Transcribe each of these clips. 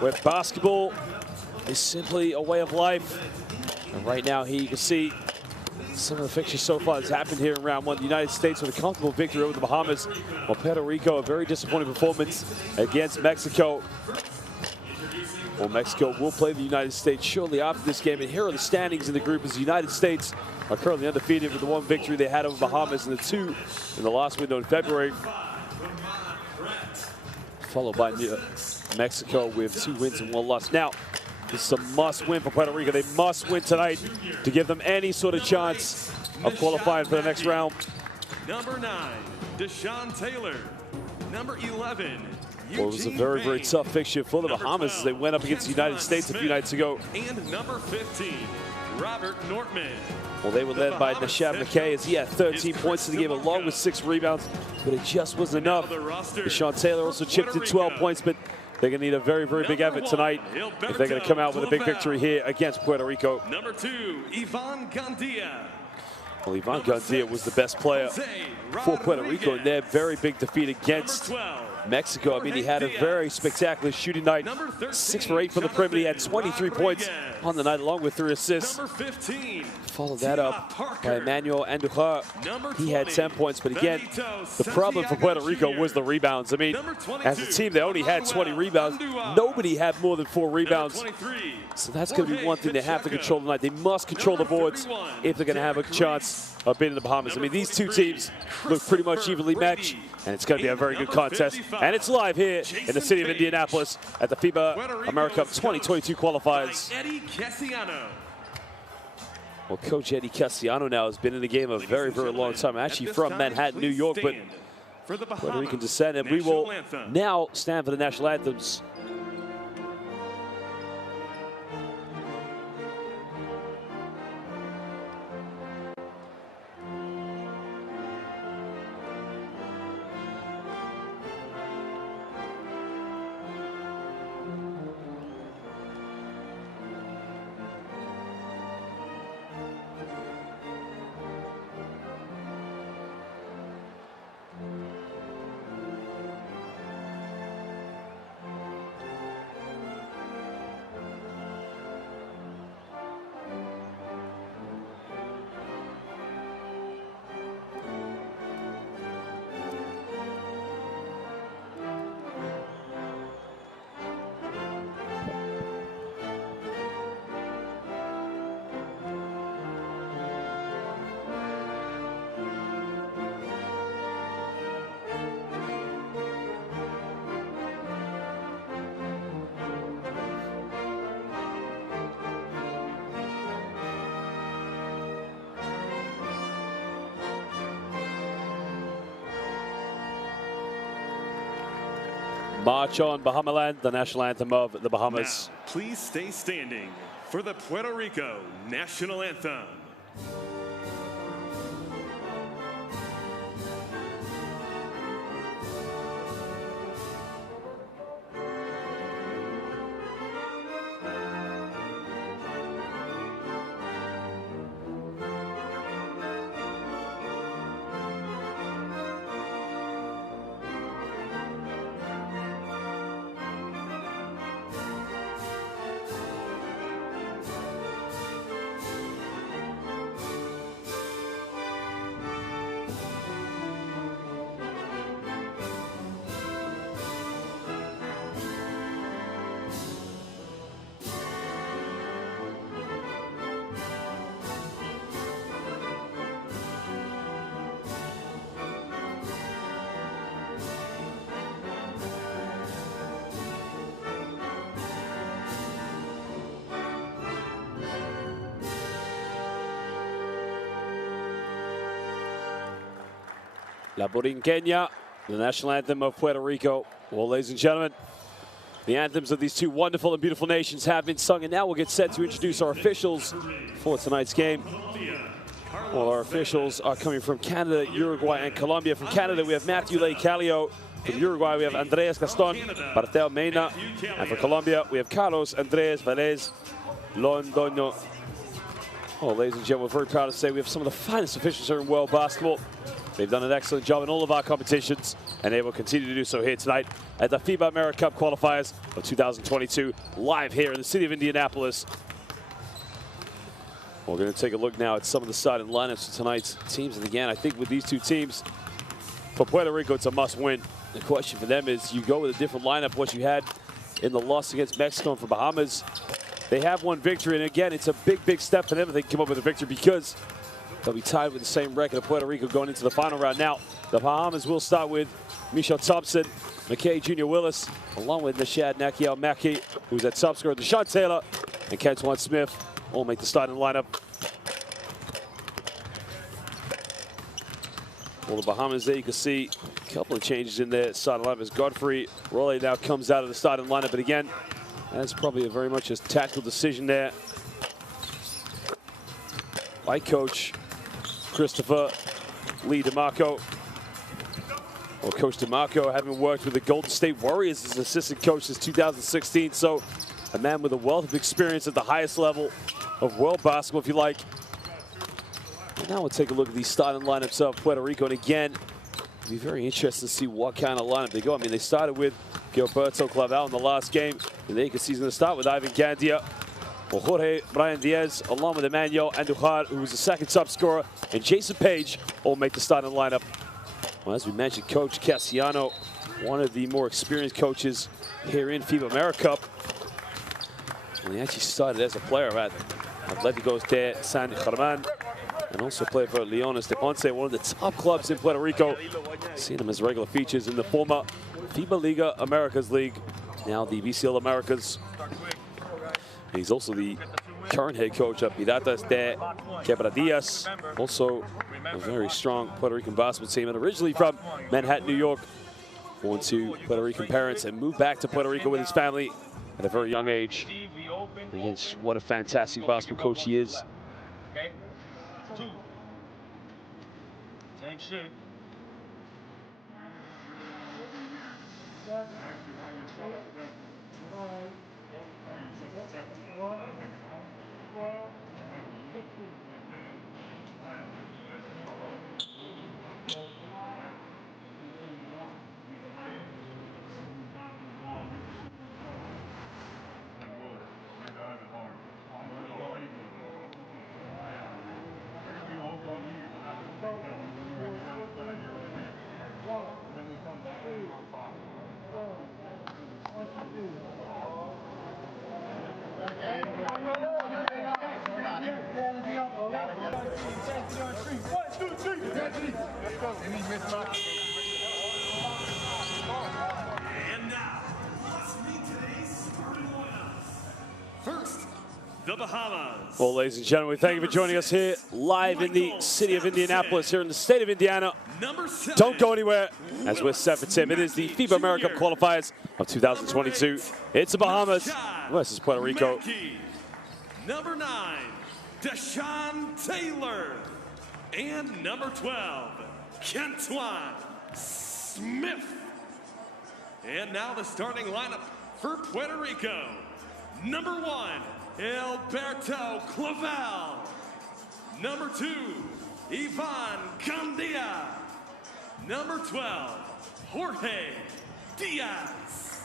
where basketball is simply a way of life. And right now here you can see some of the fixtures so far that's happened here in round one. The United States with a comfortable victory over the Bahamas, while Puerto Rico a very disappointing performance against Mexico. Well, Mexico will play the United States shortly after this game. And here are the standings in the group as the United States are currently undefeated with the one victory they had over Bahamas and the two in the last window in February. Followed by Mexico with 2 wins and 1 loss. Now, this is a must win for Puerto Rico. They must win tonight to give them any sort of chance of qualifying for the next round. Number 9, Deshaun Taylor. Number 11, well, it was a very, very tough fixture for the Bahamas as they went up against the United States a few nights ago. And number 15, Robert Nortman. Well, they were led by Nashab McKay as he had 13 points in the game along with 6 rebounds, but it just wasn't enough. Deshaun Taylor also chipped in 12 points, but they're going to need a very, very big effort tonight if they're going to come out with a big victory here against Puerto Rico. Number 2, Ivan Gandia. Well, Ivan Gandia was the best player for Puerto Rico in their very big defeat against Mexico. I mean, he had a very spectacular shooting night. 6 for 8 from the perimeter. He had 23 points on the night, along with 3 assists. Followed that up by Emmanuel Andújar. He had 10 points, but again, the problem for Puerto Rico was the rebounds. I mean, as a team, they only had 20 rebounds. Nobody had more than 4 rebounds. So that's going to be one thing they have to control tonight. They must control the boards if they're going to have a chance of beating the Bahamas. I mean, these two teams look pretty much evenly matched, and it's going to be a very good contest. And it's live here in the city of Indianapolis at the FIBA AmeriCup 2022 qualifiers. Well, Coach Eddie Cassiano now has been in the game a very, very long time. Actually from Manhattan, New York, but Puerto Rican descent. And we will now stand for the national anthems. March on, Bahamaland, the national anthem of the Bahamas. Now, please stay standing for the Puerto Rico national anthem. La Borinqueña, the national anthem of Puerto Rico. Well, ladies and gentlemen, the anthems of these two wonderful and beautiful nations have been sung, and now we'll get set to introduce our officials for tonight's game. Well, our officials are coming from Canada, Uruguay, and Colombia. From Canada, we have Matthew Leicalio. From Uruguay, we have Andrés Gaston Bartel Mena. And for Colombia, we have Carlos Andrés Vélez Londoño. Well, ladies and gentlemen, we're very proud to say we have some of the finest officials here in world basketball. They've done an excellent job in all of our competitions, and they will continue to do so here tonight at the FIBA AmeriCup Qualifiers of 2022, live here in the city of Indianapolis. We're going to take a look now at some of the starting lineups for tonight's teams. And again, I think with these two teams, for Puerto Rico, it's a must-win. The question for them is you go with a different lineup, what you had in the loss against Mexico and for Bahamas. They have one victory, and again, it's a big, big step for them if they can come up with a victory because they'll be tied with the same record of Puerto Rico going into the final round. Now, the Bahamas will start with Michelle Thompson, McKay Jr. Willis, along with Nashad Nakiel Mackey, who's at top scorer, Deshaun Taylor, and Kentuan Smith all make the starting lineup. Well, the Bahamas there, you can see a couple of changes in their starting lineup as Godfrey Roley now comes out of the starting lineup. But again, that's probably very much a tactical decision there by coach Christopher Lee DeMarco. Well, Coach DeMarco, having worked with the Golden State Warriors as assistant coach since 2016, so a man with a wealth of experience at the highest level of world basketball, if you like. And now we'll take a look at these starting lineups of Puerto Rico. And again, it'll be very interesting to see what kind of lineup they go. I mean, they started with Gilberto Clavel in the last game. And there you can see he's going to start with Ivan Gandia, well, Jorge Brian Diaz, along with Emmanuel Andujar, who was the second top scorer, and Jason Page all make the starting lineup. Well, as we mentioned, Coach Cassiano, one of the more experienced coaches here in FIBA AmeriCup. And he actually started as a player at Atlético de San Germán, and also played for Leones de Ponce, one of the top clubs in Puerto Rico. Seen him as regular features in the former FIBA Liga Americas League, now the BCL Americas. And he's also the current head coach of Piratas de Quebradillas, also a very strong Puerto Rican basketball team, and originally from Manhattan, New York. Born to Puerto Rican parents and moved back to Puerto Rico with his family at a very young age. Again, what a fantastic basketball coach he is. Okay. 2. Same shit. And now, let's meet today's starting lineups. First, the Bahamas. Well, ladies and gentlemen, thank you for joining us here live in the city of Indianapolis, here in the state of Indiana. Number 7. Don't go anywhere as we're set for Tim. It is the FIBA AmeriCup Qualifiers of 2022. It's the Bahamas versus Puerto Rico. Number 9, Deshaun Taylor. And number 12, Kentuan Smith. And now the starting lineup for Puerto Rico. Number 1, Gilberto Clavel. Number 2, Ivan Gandia. Number 12, Jorge Diaz.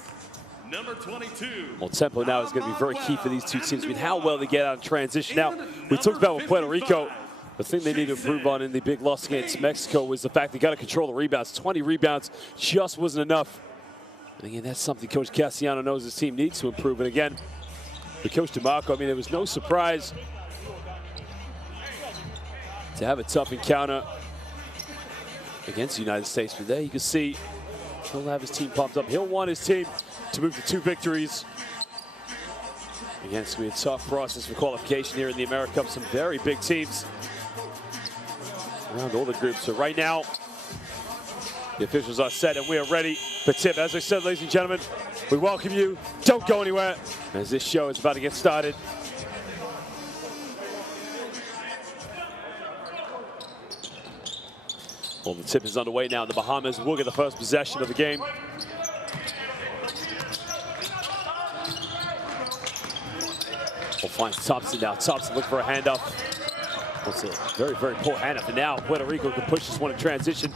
Number 22. Well, tempo now is going to be very key for these two teams. I mean, how well they get out in transition. Now, we talked about with Puerto Rico. The thing they need to improve on in the big loss against Mexico was the fact they got to control the rebounds. 20 rebounds just wasn't enough. And again, that's something Coach Cassiano knows his team needs to improve. And again, the Coach DeMarco, I mean, it was no surprise to have a tough encounter against the United States. But there you can see he'll have his team pumped up. He'll want his team to move to 2 victories. Again, it's going to be a tough process for qualification here in the AmeriCup. Some very big teams around all the groups. So right now, the officials are set and we are ready for tip. As I said, ladies and gentlemen, we welcome you. Don't go anywhere as this show is about to get started. Well, the tip is underway now. The Bahamas will get the first possession of the game. We'll find Thompson now. Thompson looking for a handoff. It's a very, very poor handoff. And now Puerto Rico can push this one in transition.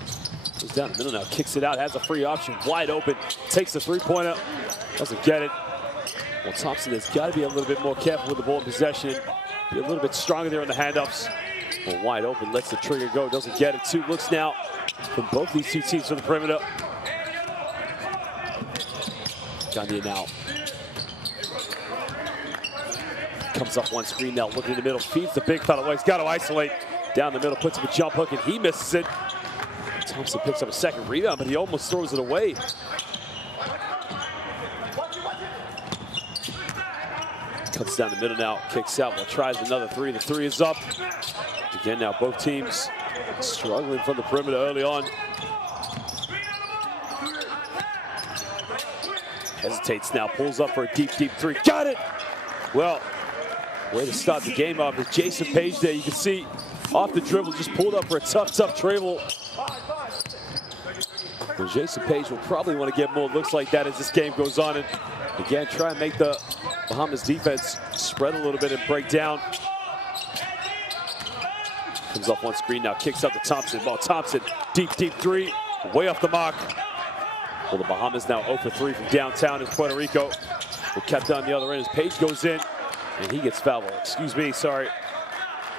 Goes down the middle now, kicks it out, has a free option, wide open, takes the three-pointer, doesn't get it. Well, Thompson has got to be a little bit more careful with the ball in possession, be a little bit stronger there on the handoffs. Well, wide open, lets the trigger go, doesn't get it. 2 looks now from both these two teams from the perimeter. Gandhi now. Comes up one screen now, looking in the middle, feeds the big fella away. He's got to isolate. Down the middle, puts him a jump hook, and he misses it. Thompson picks up a second rebound, but he almost throws it away. Cuts down the middle now, kicks out, well, tries another three. The three is up. Again now, both teams struggling from the perimeter early on. Hesitates now, pulls up for a deep, deep three. Got it! Well, way to start the game off is Jason Page there. You can see off the dribble, just pulled up for a tough, tough dribble. Well, Jason Page will probably want to get more looks like that as this game goes on. And again, try and make the Bahamas defense spread a little bit and break down. Comes off one screen now, kicks out to Thompson. Well, Thompson, deep, deep three, way off the mark. Well, the Bahamas now 0 for 3 from downtown as Puerto Rico. We're kept on the other end as Page goes in, and he gets fouled. Excuse me, sorry.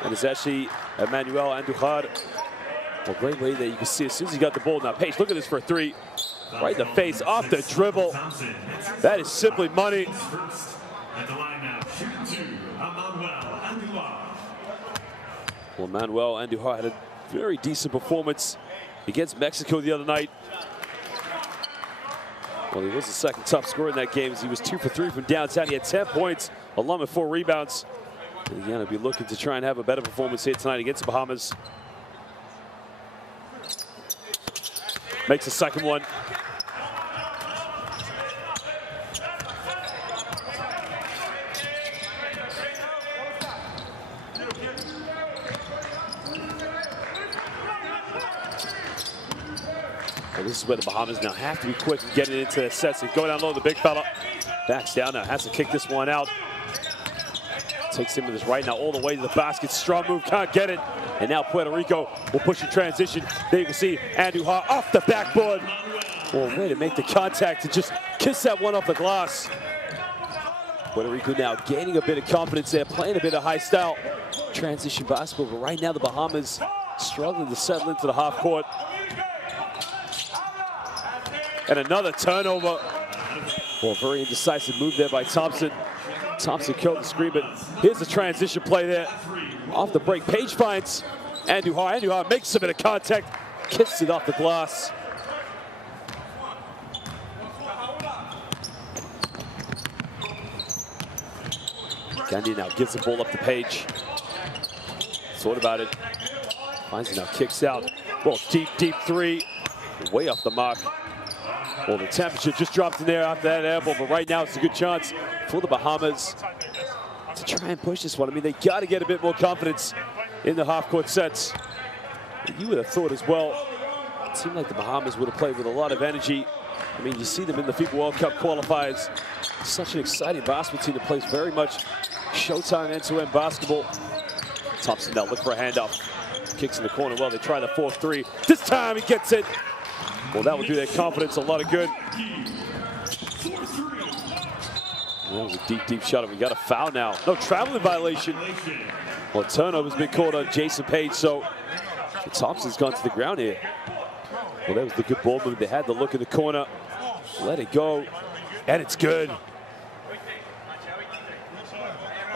And it's actually Emmanuel Andujar. Well, great way there. You can see as soon as he got the ball. Now, Page, look at this for a three. Right in the face, off the dribble. That is simply money. Well, Emmanuel Andujar had a very decent performance against Mexico the other night. Well, he was the second top scorer in that game as he was 2 for 3 from downtown. He had 10 points, along with 4 rebounds. And again, he'll be looking to try and have a better performance here tonight against the Bahamas. Makes the second one. Well, this is where the Bahamas now have to be quick and getting into the sets. They go down low, the big fella backs down now, has to kick this one out. Takes him with his right now all the way to the basket. Strong move, can't get it. And now Puerto Rico will push in transition. There you can see Andujar off the backboard. Well, way to make the contact and just kiss that one off the glass. Puerto Rico now gaining a bit of confidence there, playing a bit of high style transition basketball. But right now the Bahamas struggling to settle into the half court. And another turnover. Well, very indecisive move there by Thompson. Thompson killed the screen, but here's the transition play there. Off the break, Page finds Andujar. Andujar makes a bit of contact, kicks it off the glass. Gandhi now gives the ball up to Page. Thought about it. Finds it now, kicks out. Well, deep, deep three. Way off the mark. Well, the temperature just dropped in there after that air ball, but right now it's a good chance for the Bahamas to try and push this one. I mean, they got to get a bit more confidence in the half-court sets. You would have thought as well, it seemed like the Bahamas would have played with a lot of energy. I mean, you see them in the FIBA World Cup qualifiers. Such an exciting basketball team that plays very much showtime end-to-end basketball. Thompson now look for a handoff. Kicks in the corner. Well, they try the 4-3. This time he gets it. Well, that will do their confidence a lot of good. That was a deep, deep shot. We got a foul now. No traveling violation. Well, turnover's been called on Jason Page, so Thompson's gone to the ground here. Well, that was the good ball move. They had the look in the corner. Let it go, and it's good.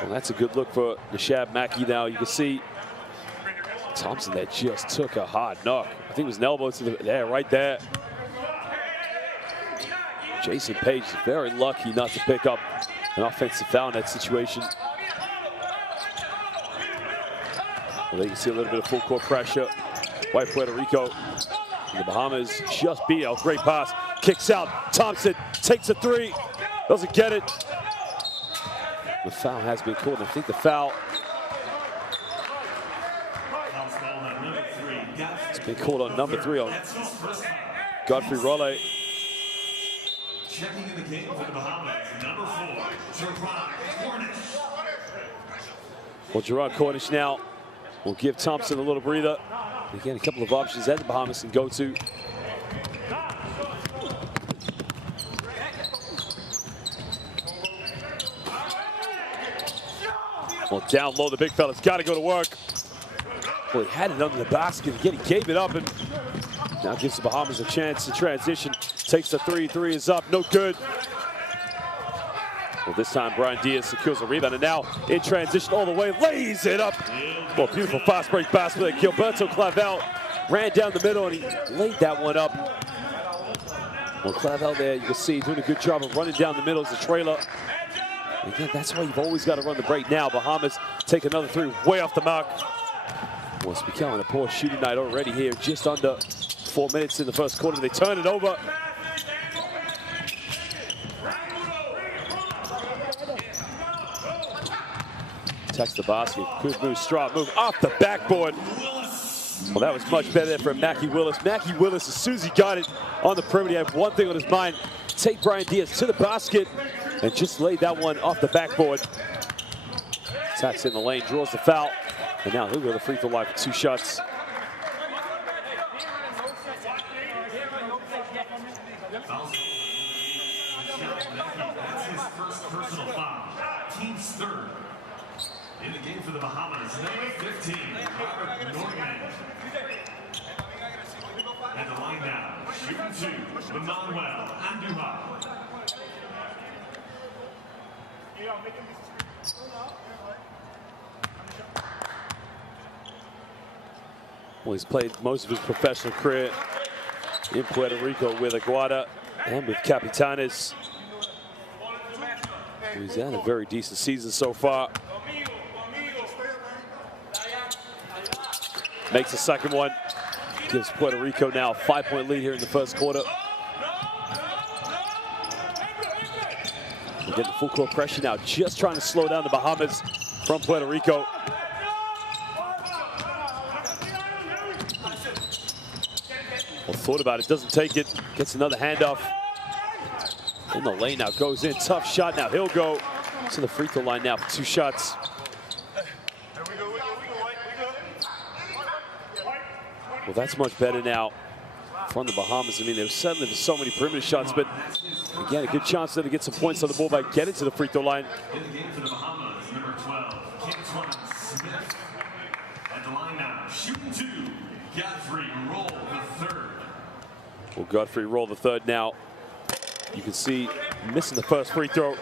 Well, that's a good look for Nishab Mackey now. You can see Thompson that just took a hard knock. I think it was an elbow to the, there, right there. Jason Page is very lucky not to pick up an offensive foul in that situation. Well, you can see a little bit of full court pressure. White Puerto Rico. And the Bahamas just beat out. Great pass. Kicks out. Thompson takes a three. Doesn't get it. The foul has been called. I think the foul. It's been called on number 3 on Godfrey Raleigh. Checking in the game for the Bahamas, number 4, Gerard Cornish. Well, Gerard Cornish now will give Thompson a little breather. Again, a couple of options that the Bahamas can go to. Well, down low, the big fella's got to go to work. Well, he had it under the basket. Again, he gave it up and now gives the Bahamas a chance to transition. Takes the three. Three is up. No good. Well, this time Brian Diaz secures a rebound, and now in transition all the way, lays it up. Well, beautiful fast break basket there. Gilberto Clavel ran down the middle, and he laid that one up. Well, Clavel there, you can see, doing a good job of running down the middle as a trailer. And again, that's why you've always got to run the break now. Bahamas take another three way off the mark. Well, it's becoming a poor shooting night already here. Just under 4 minutes in the first quarter. They turn it over. Attacks the basket. Good move, strong move off the backboard. Well, that was much better there from Mackie Willis. Mackie Willis, as soon as he got it on the perimeter, he had one thing on his mind. Take Brian Diaz to the basket and just laid that one off the backboard. Attacks in the lane, draws the foul. And now he'll go to the free throw line for 2 shots. That's his first personal foul. Team's third. In the game for the Bahamas, number 15, Robert Norman. At the line now, shooting 2, Emmanuel Andujar. Well, he's played most of his professional career in Puerto Rico with Aguada and with Capitanes. He's had a very decent season so far. Makes the second one. Gives Puerto Rico now a 5-point lead here in the first quarter. We're getting full court pressure now, just trying to slow down the Bahamas from Puerto Rico. Well, thought about it, doesn't take it. Gets another handoff. In the lane now, goes in, tough shot. Now he'll go to the free throw line now for 2 shots. Well, that's much better now from the Bahamas. I mean, they were settling for so many perimeter shots, but again, a good chance there to get some points on the board by getting to the free throw line. In the game for the Bahamas, number 12, Kentuan Smith. At the line now, shooting 2, Godfrey Roll the third. Well, Godfrey Roll the third now. You can see missing the first free throw.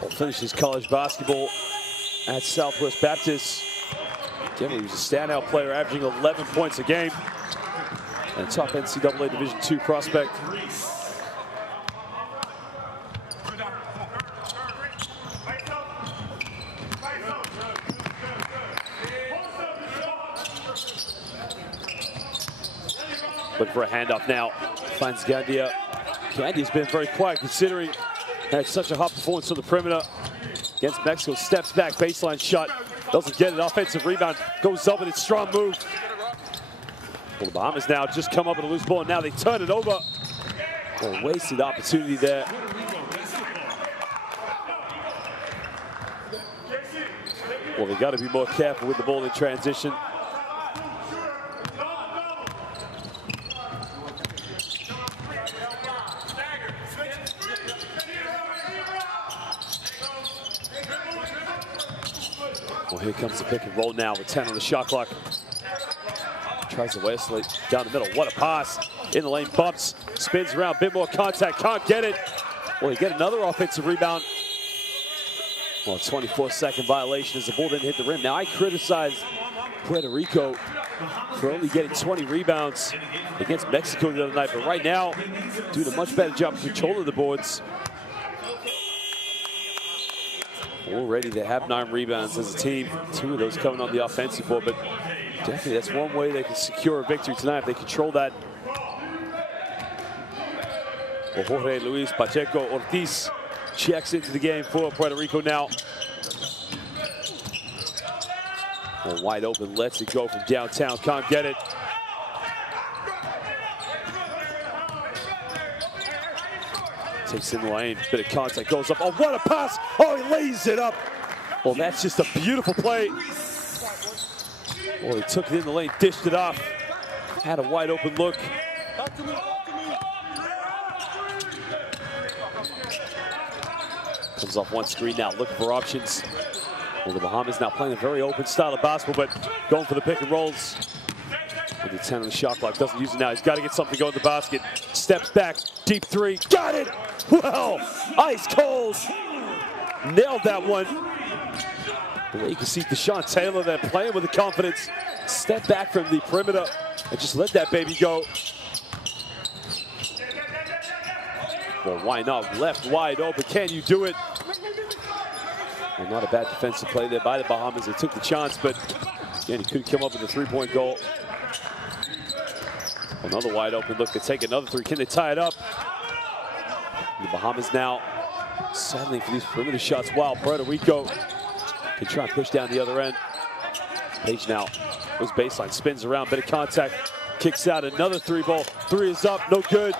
Well, finishes college basketball at Southwest Baptist. Again, he was a standout player, averaging 11 points a game. And a top NCAA Division II prospect. Looking for a handoff now. Finds Gandia. Gandia's been very quiet considering had such a hot performance on the perimeter against Mexico. Steps back, baseline shot. Doesn't get an offensive rebound. Goes up and it's a strong move. Well, the Bahamas now just come up with a loose ball and now they turn it over. Well, wasted opportunity there. Well, they got to be more careful with the ball in transition. Well, here comes the pick and roll now with 10 on the shot clock. Tries to Wesley down the middle. What a pass. In the lane, bumps, spins around, bit more contact, can't get it. Well, you get another offensive rebound. Well, 24-second violation as the ball didn't hit the rim. Now, I criticize Puerto Rico for only getting 20 rebounds against Mexico the other night, but right now, doing a much better job of controlling the boards. Already they have 9 rebounds as a team, 2 of those coming on the offensive board, but definitely that's one way they can secure a victory tonight if they control that. Well, Jorge Luis Pacheco Ortiz checks into the game for Puerto Rico now. Well, wide open, lets it go from downtown, can't get it. Takes in the lane, bit of contact, goes up. Oh, what a pass! Oh, he lays it up. Well, that's just a beautiful play. Well, he took it in the lane, dished it off. Had a wide open look. Comes off one screen now, looking for options. Well, the Bahamas now playing a very open style of basketball, but going for the pick and rolls. Under 10 on the shot clock, doesn't use it now. He's got to get something going in the basket. Steps back, deep three, got it! Well, ice cold. Nailed that one. Well, you can see Deshaun Taylor there playing with the confidence. Step back from the perimeter and just let that baby go. Well, why not? Left wide open. Can you do it? Well, not a bad defensive play there by the Bahamas. They took the chance, but again, he couldn't come up with a three-point goal. Another wide open look to take another three. Can they tie it up? The Bahamas now settling for these perimeter shots while Puerto Rico can try and push down the other end. Page now goes baseline, spins around, bit of contact, kicks out another three ball. Three is up, no good.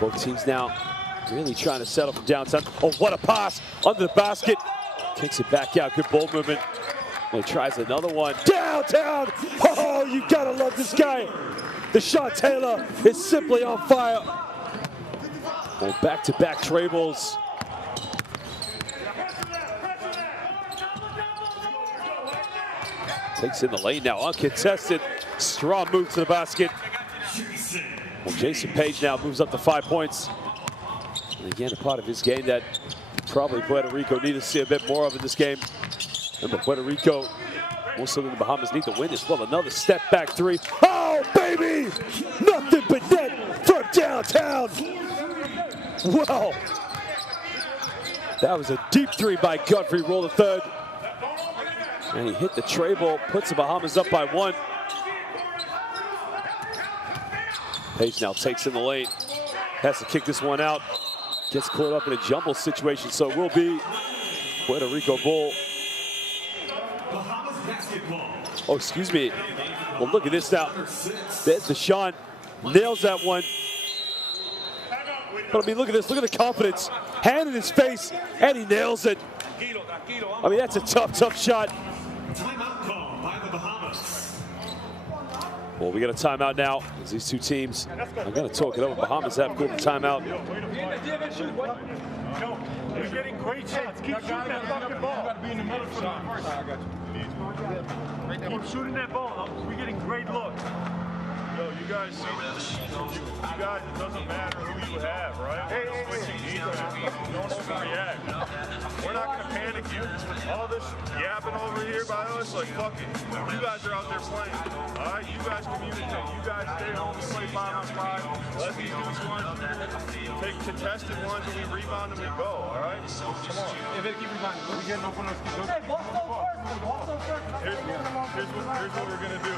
Both teams now really trying to settle from downtown. Oh, what a pass under the basket. Kicks it back out, good ball movement. And he tries another one. Downtown! Oh, you gotta love this guy. Deshaun Taylor is simply on fire. Well, back-to-back trebles. Takes in the lane now, uncontested. Strong move to the basket. Well, Jason Page now moves up to 5 points. And again, a part of his game that probably Puerto Rico need to see a bit more of in this game. Remember, Puerto Rico, more so than the Bahamas, need to win this. Well, another step back three. Oh, baby! Nothing but net from downtown. Wow. That was a deep three by Godfrey, roll the third. And he hit the tray ball, puts the Bahamas up by one. Page now takes in the lane, has to kick this one out. Gets caught up in a jumble situation, so it will be Puerto Rico ball. Oh, excuse me. Well, look at this now. There's Deshaun, nails that one. But I mean, look at this, look at the confidence. Hand in his face, and he nails it. I mean, that's a tough, tough shot. Timeout call by the Bahamas. Well, we got a timeout now, as these two teams are going to talk it over. Bahamas have called the timeout. You're getting great shots. Keep shooting that fucking ball. You got to be in the middle for the first. I got you. Keep shooting that ball. We're getting great looks. Yo, you guys see, you guys, it doesn't matter who you have, right? Hey, switching defense. Don't overreact. We're not going to panic you. All this yapping over here by us, like, fuck it. You guys are out there playing. All right? You guys communicate. You guys stay home and play 5-on-5. Let these dudes ones take contested ones and we rebound and we go, all right? Come on. Here's what we're going to do.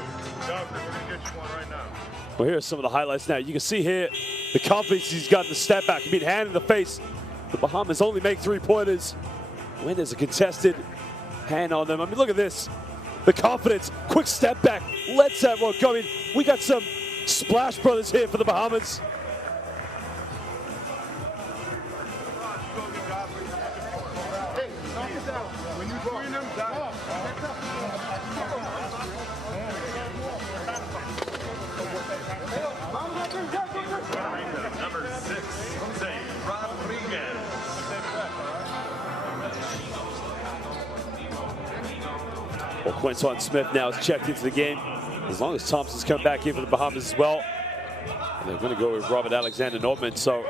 Godfrey, we're going to get you one right now. Well, here are some of the highlights now. You can see here the confidence he's got in the step back. I mean, hand in the face. The Bahamas only make three-pointers when there's a contested hand on them. I mean, look at this. The confidence, quick step back, lets that one go. I mean, we got some Splash Brothers here for the Bahamas. Number 6, Rodriguez. Well, Quinton Smith now is checked into the game. As long as Thompson's come back in for the Bahamas as well. And they're going to go with Robert Alexander Nordman. So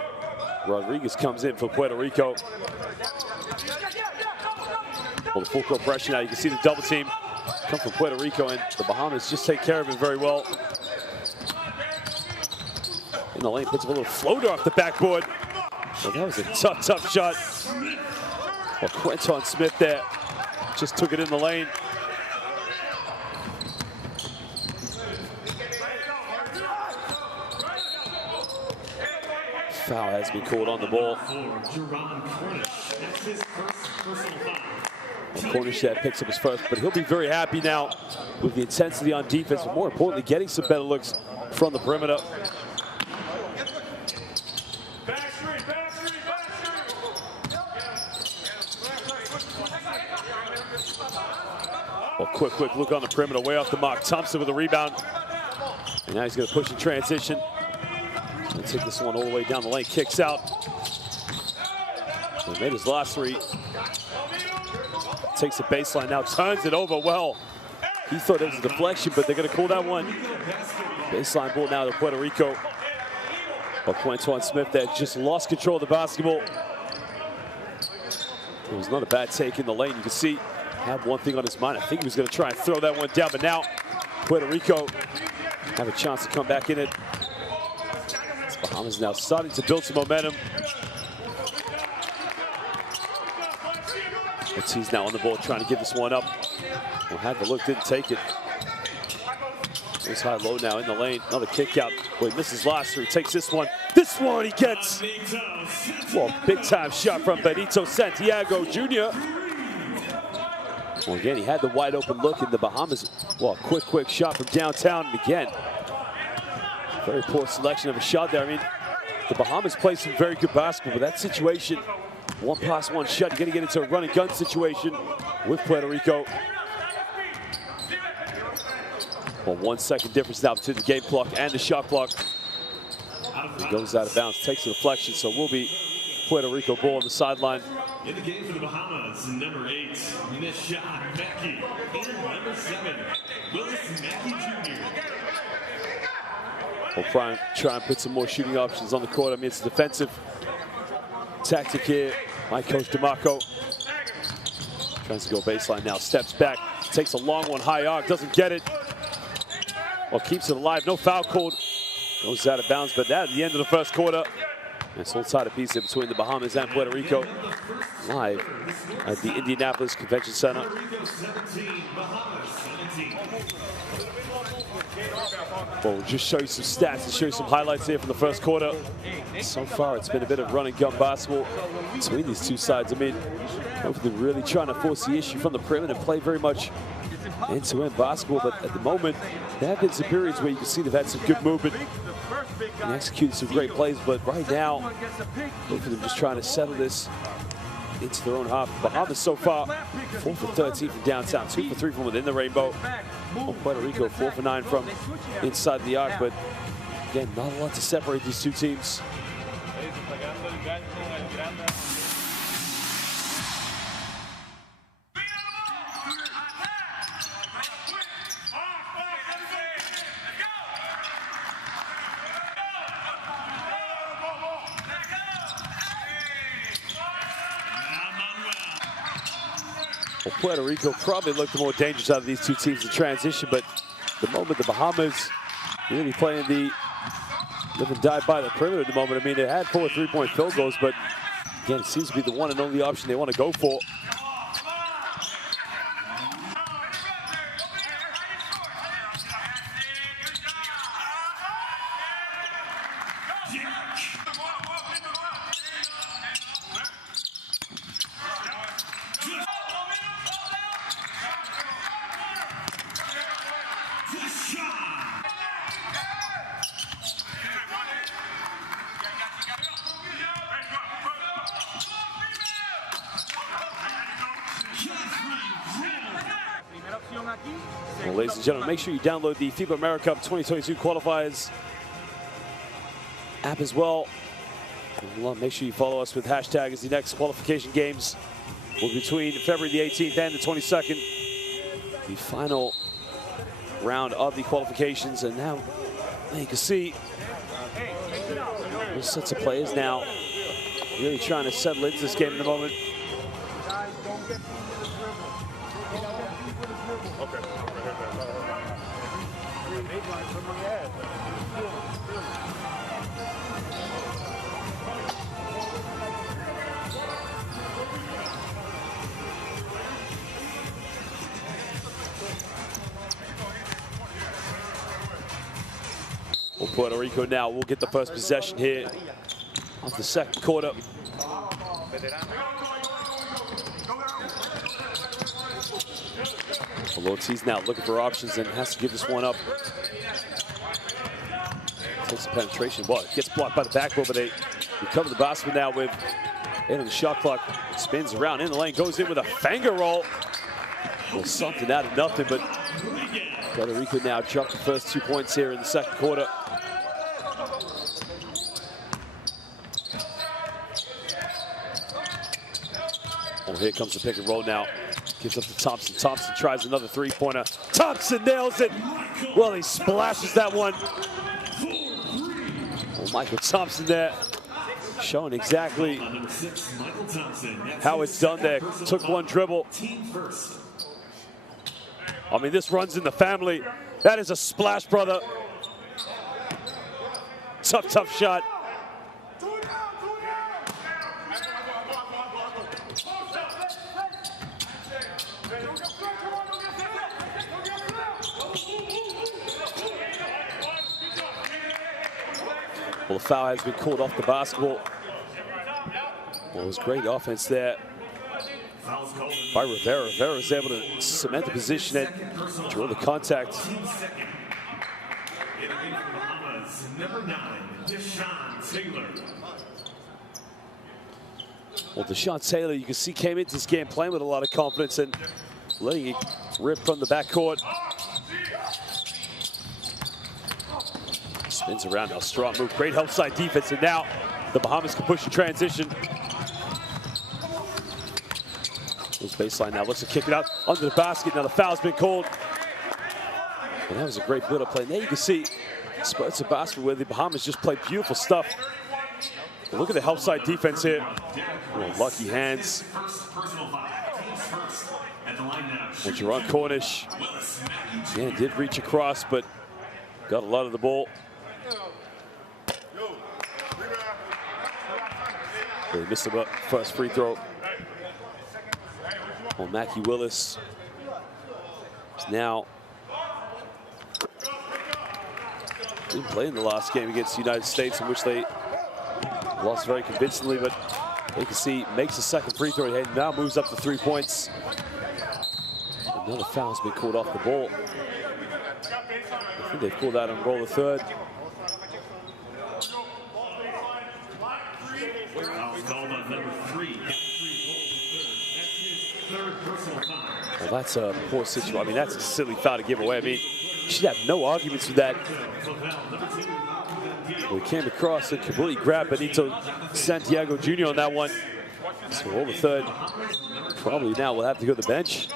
Rodriguez comes in for Puerto Rico. Well, the full court pressure now. You can see the double team come from Puerto Rico, and the Bahamas just take care of it very well. In the lane, puts a little floater off the backboard. Well, that was a tough, tough shot. Well, Quinton Smith there just took it in the lane. Foul has been called on the ball. Cornish that picks up his first, but he'll be very happy now with the intensity on defense, but more importantly, getting some better looks from the perimeter. Quick look on the perimeter, way off the mark. Thompson with a rebound. And now he's going to push in transition. And take this one all the way down the lane, kicks out. He made his last three. Takes the baseline now, turns it over well. He thought it was a deflection, but they're going to call that one. Baseline ball now to Puerto Rico. But Quentin Smith there just lost control of the basketball. It was not a bad take in the lane. You can see, had one thing on his mind. I think he was going to try and throw that one down, but now Puerto Rico have a chance to come back in it. Bahamas now starting to build some momentum. Ortiz now on the ball, trying to give this one up. Well, had the look, didn't take it. It's high-low now in the lane. Another kick out. Boy, misses last three. Takes this one. This one he gets. Well, big-time shot from Benito Santiago Jr. Well, again, he had the wide-open look in the Bahamas. Well, quick shot from downtown. And again, very poor selection of a shot there. I mean, the Bahamas play some very good basketball, but that situation, one pass, one shot, you're going to get into a run-and-gun situation with Puerto Rico. Well, 1 second difference now between the game clock and the shot clock. He goes out of bounds, takes a deflection, so we'll be Puerto Rico ball on the sideline. In the game for the Bahamas, number 8, Nishad Mackey, and number 7, Willis Mackey Jr. We'll try and put some more shooting options on the court. I mean, it's a defensive tactic here. My coach DeMarco tries to go baseline now, steps back, takes a long one, high arc, doesn't get it. Well, keeps it alive, no foul called. Goes out of bounds, but that at the end of the first quarter. And it's all tied a piece here between the Bahamas and Puerto Rico. Live at the Indianapolis Convention Center. Well, we'll just show you some stats and show you some highlights here from the first quarter. So far, it's been a bit of run and gun basketball between these two sides. I mean, both of them really trying to force the issue from the perimeter and play very much end-to-end basketball, but at the moment, there have been some periods where you can see they've had some good movement and executed some great plays, but right now, both of them just trying to settle this into their own half. Bahamas so far, 4 for 13 from downtown, 2 for 3 from within the rainbow. Well, Puerto Rico 4 for 9 from inside the arc, but again, not a lot to separate these two teams. Well, Puerto Rico probably looked the more dangerous out of these two teams in transition, but at the moment the Bahamas really playing the live and die by the perimeter at the moment. I mean, they had 4 3-point field goals, but again, it seems to be the one and only option they want to go for. Well, ladies and gentlemen, make sure you download the FIBA AmeriCup 2022 Qualifiers app as well. And make sure you follow us with hashtag as the next qualification games will be between February the 18th and the 22nd. The final round of the qualifications, and now you can see those sets of players now really trying to settle into this game in the moment. Well, Puerto Rico now will get the first possession here of the second quarter. Well, Ortiz now looking for options and has to give this one up. Takes the penetration. Well, it gets blocked by the backboard, but they recover the basketball now with 8 on the shot clock. Spins around in the lane, goes in with a finger roll. Well, something out of nothing, but Puerto Rico now dropped the first 2 points here in the second quarter. Oh, here comes the pick and roll now. Gives up to Thompson. Thompson tries another three-pointer. Thompson nails it. Well, he splashes that one. Oh, Michael Thompson there, showing exactly how it's done there. Took one dribble. I mean, this runs in the family. That is a splash, brother. Tough, tough shot. Well, the foul has been called off the basketball. Well, it was great offense there by Rivera. Rivera was able to cement the position and draw the contact. Well, Deshaun Taylor, you can see, came into this game playing with a lot of confidence and letting it rip from the backcourt. Spins around now, strong move, great help side defense, and now the Bahamas can push in transition. Goes baseline now, looks to kick it out under the basket. Now the foul's been called. And that was a great build-up play. And there you can see spurts of basketball where the Bahamas just play beautiful stuff. And look at the help side defense here. Oh, lucky hands. Well, Jerron Cornish, yeah, did reach across, but got a lot of the ball. He missed the first free throw. Well, Mackie Willis is now didn't play in the last game against the United States, in which they lost very convincingly, but you can see makes the second free throw. He now moves up to 3 points. Another foul's been called off the ball. I think they pulled out and roll the third. Well, that's a poor situation. I mean, that's a silly foul to give away. I mean, you should have no arguments with that. Well, he came across and completely grabbed Benito Santiago Jr. on that one. So roll the third. Probably now we'll have to go to the bench.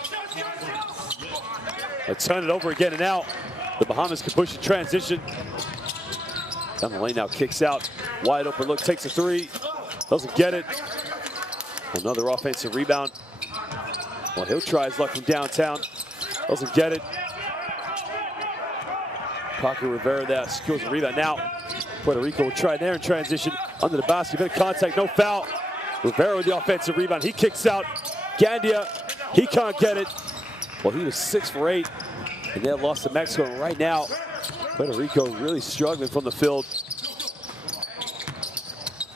Let's turn it over again, and now the Bahamas can push in transition. Down the lane now, kicks out. Wide open look, takes a three. Doesn't get it. Another offensive rebound. Well, he'll try his luck from downtown. Doesn't get it. Parker Rivera there secures the rebound. Now, Puerto Rico will try there in transition. Under the basket, bit of contact, no foul. Rivera with the offensive rebound. He kicks out. Gandia, he can't get it. Well, he was 6 for 8, and they lost to Mexico. And right now, Puerto Rico really struggling from the field.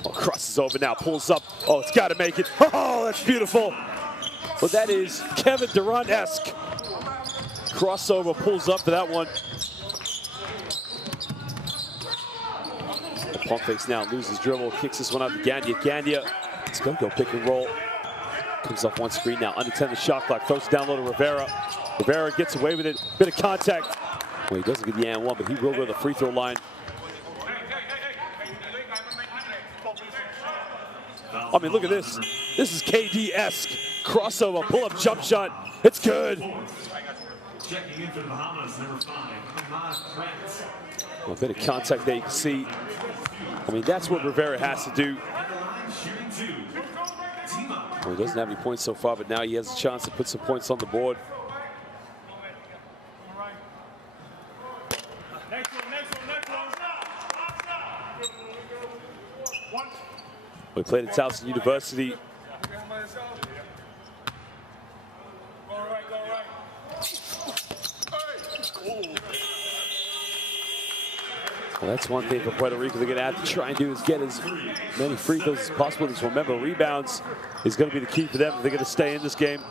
Oh, crosses over now, pulls up. Oh, it's got to make it. Oh, that's beautiful. Well, that is Kevin Durant-esque. Crossover, pulls up for that one. Pump fakes now, loses dribble, kicks this one out to Gandia. Gandia, it's going to go pick and roll. Comes off one screen now, unattended shot clock, throws it down low to Rivera. Rivera gets away with it, bit of contact. Well, he doesn't get the and one, but he will go to the free throw line. I mean, look at this. This is KD-esque. Crossover, pull-up jump shot. It's good. Checking in for the Bahamas, number 5. A bit of contact there, you can see. I mean, that's what Rivera has to do. Well, he doesn't have any points so far, but now he has a chance to put some points on the board. We played at Towson University. Well, that's one thing for Puerto Rico they're going to have to try and do is get as many free throws as possible. Just remember, rebounds is going to be the key for them if they're going to stay in this game.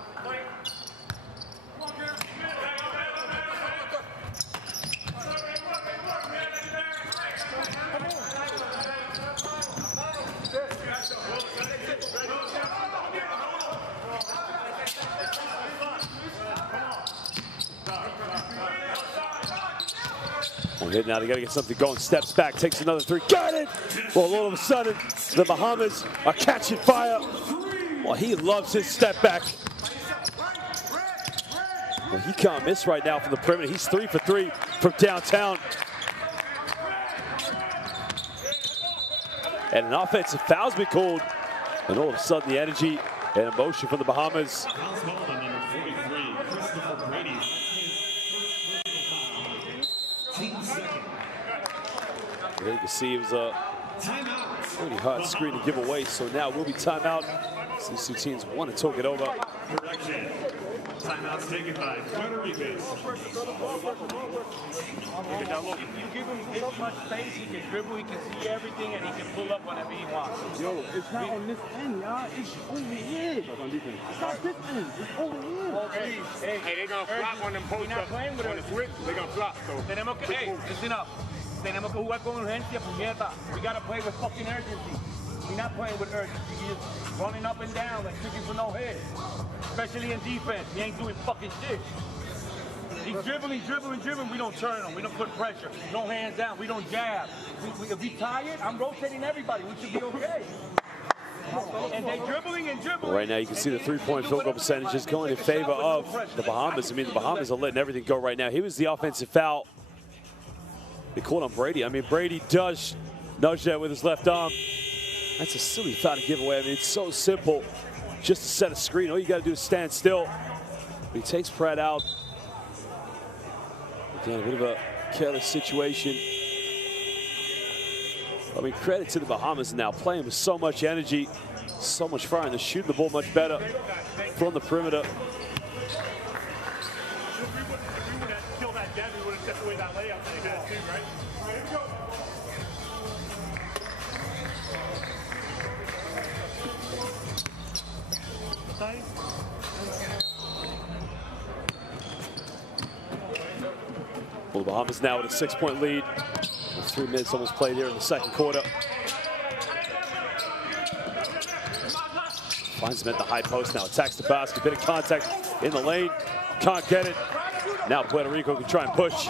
Well, now they got to get something going. Steps back, takes another three. Got it! Well, all of a sudden, the Bahamas are catching fire. Well, he loves his step back. Well, he can't miss right now from the perimeter. He's 3 for 3 from downtown. And an offensive foul's been called. And all of a sudden, the energy and emotion from the Bahamas. You can see it was a pretty hard screen to give away, so now it will be timeout. These two teams want to talk it over. Correction. Timeout's taken by Puerto Rico. Now look, if you give him this much space, he can dribble, he can see everything, and he can pull up whenever he wants. Yo, it's not on this end, y'all. It's over here. It's not this end. It's over here. Hey, they're going to flop on them posts. We're not playing with us. They're going to flop, so. Tenemos que, hey, listen up. Tenemos que jugar con urgencia, puñeta. We got to play with fucking urgency. We're not playing with urgency. You're just running up and down like chicken for no head. Especially in defense. We ain't doing fucking shit. He's dribbling. We don't turn him. We don't put pressure. No hands down. We don't jab. If we tired, I'm rotating everybody. We should be okay. And they dribbling. Right now, you can see the three-point field goal percentage is going in favor of the Bahamas. I mean, the Bahamas are letting everything go right now. Here was the offensive foul. They called on Brady. I mean, Brady does nudge that with his left arm. That's a silly foul to give away. I mean, it's so simple. Just to set a screen, all you got to do is stand still. He takes Pratt out. Again, a bit of a careless situation. I mean, credit to the Bahamas now, playing with so much energy, so much fire, and they're shooting the ball much better from the perimeter. Well, the Bahamas now with a 6-point lead. 3 minutes almost played here in the second quarter. Finds him at the high post now. Attacks the basket. Bit of contact in the lane. Can't get it. Now Puerto Rico can try and push.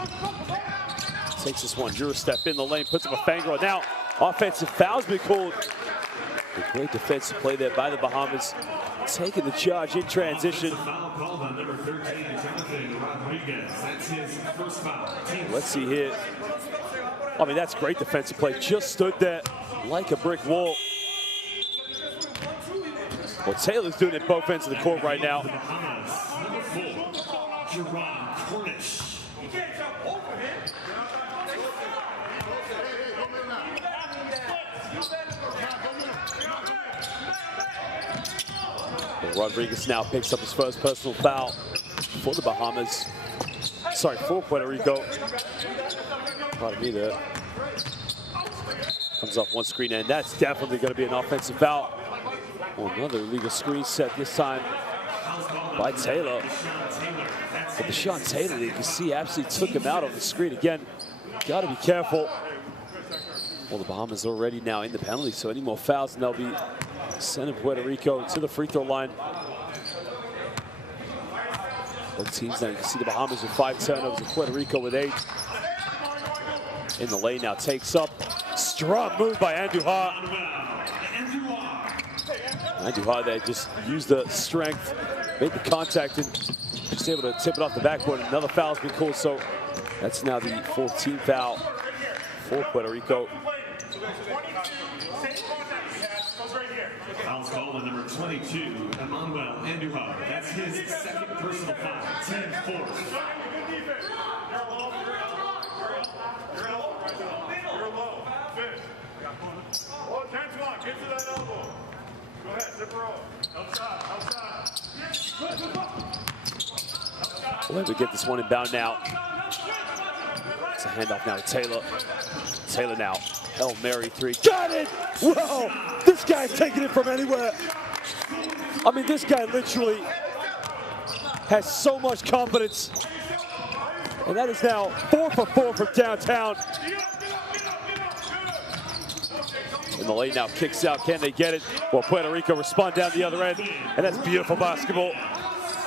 Takes this one. Euro step in the lane. Puts up a finger. Now offensive foul's been called. A great defensive play there by the Bahamas. Taking the charge in transition. Let's see here. I mean, that's great defensive play. Just stood there like a brick wall. Well, Taylor's doing it both ends of the court right now. Rodriguez now picks up his first personal foul for the Bahamas. Sorry, for Puerto Rico. Pardon me there. Comes off one screen, and that's definitely going to be an offensive foul. Oh, another illegal screen set this time by Taylor. But Deshaun Taylor, you can see, absolutely took him out on the screen again. Got to be careful. Well, the Bahamas already now in the penalty, so any more fouls, and they'll be sending Puerto Rico to the free throw line. Both teams now, you can see the Bahamas with 5 turnovers and Puerto Rico with 8. In the lane now, takes up. Strong move by Andujar. Andujar there just used the strength, made the contact, and just able to tip it off the backboard. Another foul's been called, so that's now the 14th foul for Puerto Rico. Foul's called on number 22, Emmanuel Andujar. That's his second personal foul. 10-4. Oh, 10-1. Get to that elbow. Go ahead, zip her off. Outside. We'll have to get this one inbound now. It's a handoff now to Taylor. Taylor now. Hail Mary 3. Got it! Whoa! This guy's taking it from anywhere. I mean, this guy literally has so much confidence. And that is now 4 for 4 from downtown. In the lane now, kicks out. Can they get it? Well, Puerto Rico respond down the other end. And that's beautiful basketball.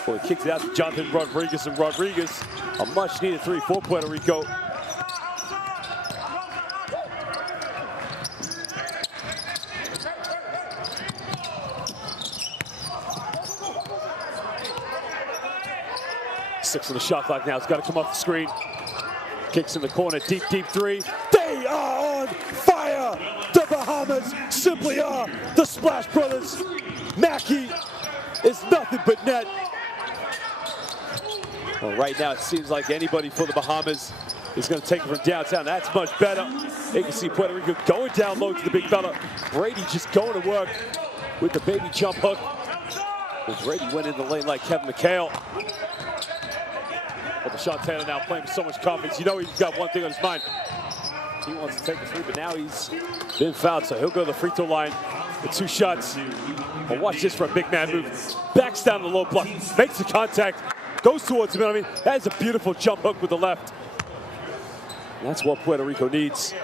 Well, he kicks it out to Jonathan Rodriguez, and Rodriguez, a much-needed 3 for Puerto Rico. 6 on the shot clock now. It's got to come off the screen. Kicks in the corner, deep, deep three. They are on fire! The Bahamas simply are the Splash Brothers. Mackey is nothing but net. Well, right now it seems like anybody for the Bahamas is going to take it from downtown. That's much better. You can see Puerto Rico going down low to the big fella. Brady just going to work with the baby jump hook. Well, Brady went in the lane like Kevin McHale. But Deshaun Taylor now playing with so much confidence. You know he's got one thing on his mind. He wants to take the free, but now he's been fouled, so he'll go to the free throw line with 2 shots. But watch this for a big man move. Backs down the low block, makes the contact, goes towards him. I mean, that is a beautiful jump hook with the left. And that's what Puerto Rico needs.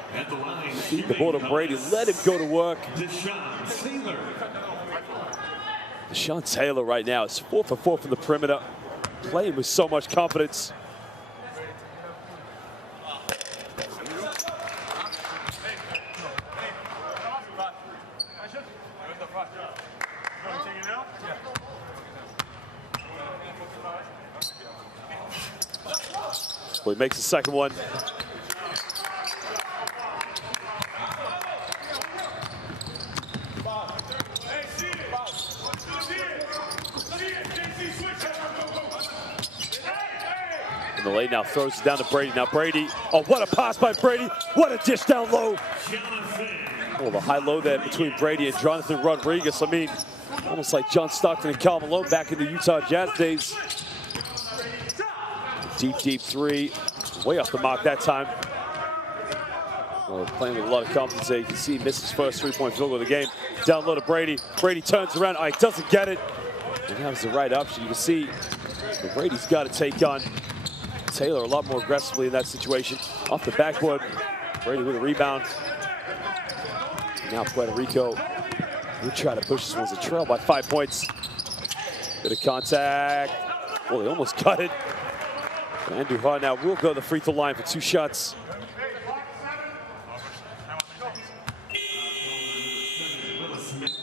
Feed the ball to Brady, let him go to work. Deshaun Taylor right now is 4 for 4 from the perimeter, playing with so much confidence. Well, he makes the second one. In the lane now, throws it down to Brady. Now Brady, oh, what a pass by Brady. What a dish down low. Oh, the high-low there between Brady and Jonathan Rodriguez. I mean, almost like John Stockton and Karl Malone back in the Utah Jazz days. Deep, deep three. Way off the mark that time. Well, playing with a lot of confidence there. You can see he missed his first 3-point field goal of the game. Down low to Brady. Brady turns around. Oh, he doesn't get it. And that was the right option. You can see Brady's got to take on Taylor a lot more aggressively in that situation. Off the backboard, Brady with a rebound. Now Puerto Rico will try to push this one as a trail by 5 points. Bit of contact. Well, they almost got it. Andrew Hart now will go to the free throw line for 2 shots.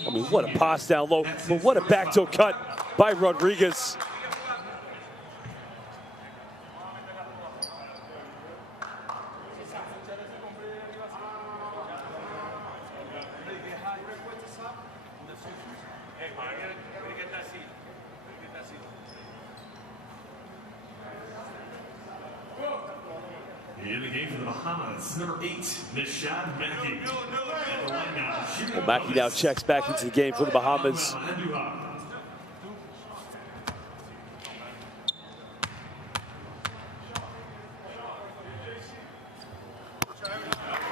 I mean, what a pass down low, but what a backdoor cut by Rodriguez. In the game for the Bahamas, number 8, Nishad Mackey. Well, Mackey now checks back into the game for the Bahamas.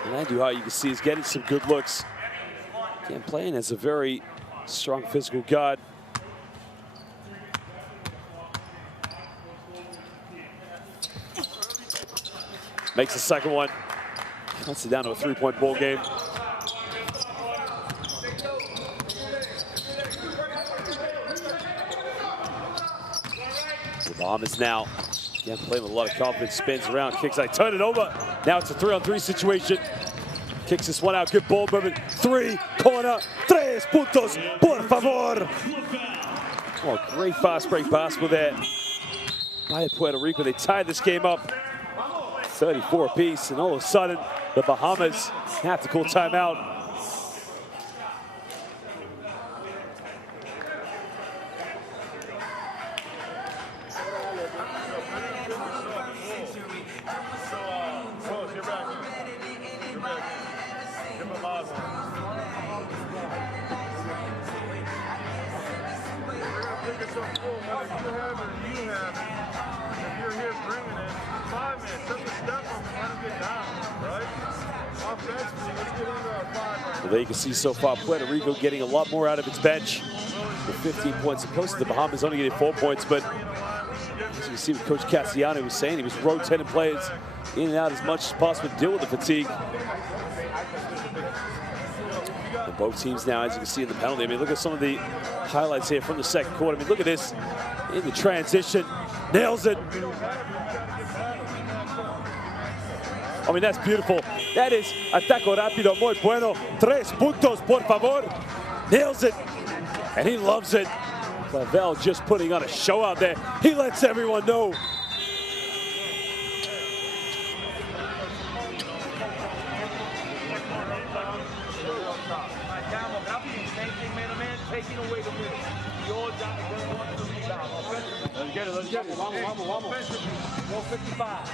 And Andrew Hart, you can see, is getting some good looks. Again, playing as a very strong physical guard. Makes the second one. Cuts it down to a 3-point ball game. The Bahamas now, again, playing with a lot of confidence, spins around, kicks, I turn it over. Now it's a 3-on-3 situation. Kicks this one out, good ball movement. 3, corner, 3 puntos, por favor. Oh, great fast break basketball there by Puerto Rico. They tied this game up 34 apiece, and all of a sudden, the Bahamas have to call timeout. Well, there you can see so far Puerto Rico getting a lot more out of its bench with 15 points. Opposed to the Bahamas only getting 4 points, but as you can see what Coach Cassiano was saying, he was rotating players in and out as much as possible to deal with the fatigue. And both teams now, as you can see in the penalty, I mean, look at some of the highlights here from the second quarter. I mean, look at this in the transition, nails it. I mean, that's beautiful. That is ataco rápido, muy bueno. 3 puntos, por favor. Nails it, and he loves it. Clavel just putting on a show out there. He lets everyone know it, let's get it. Go 55.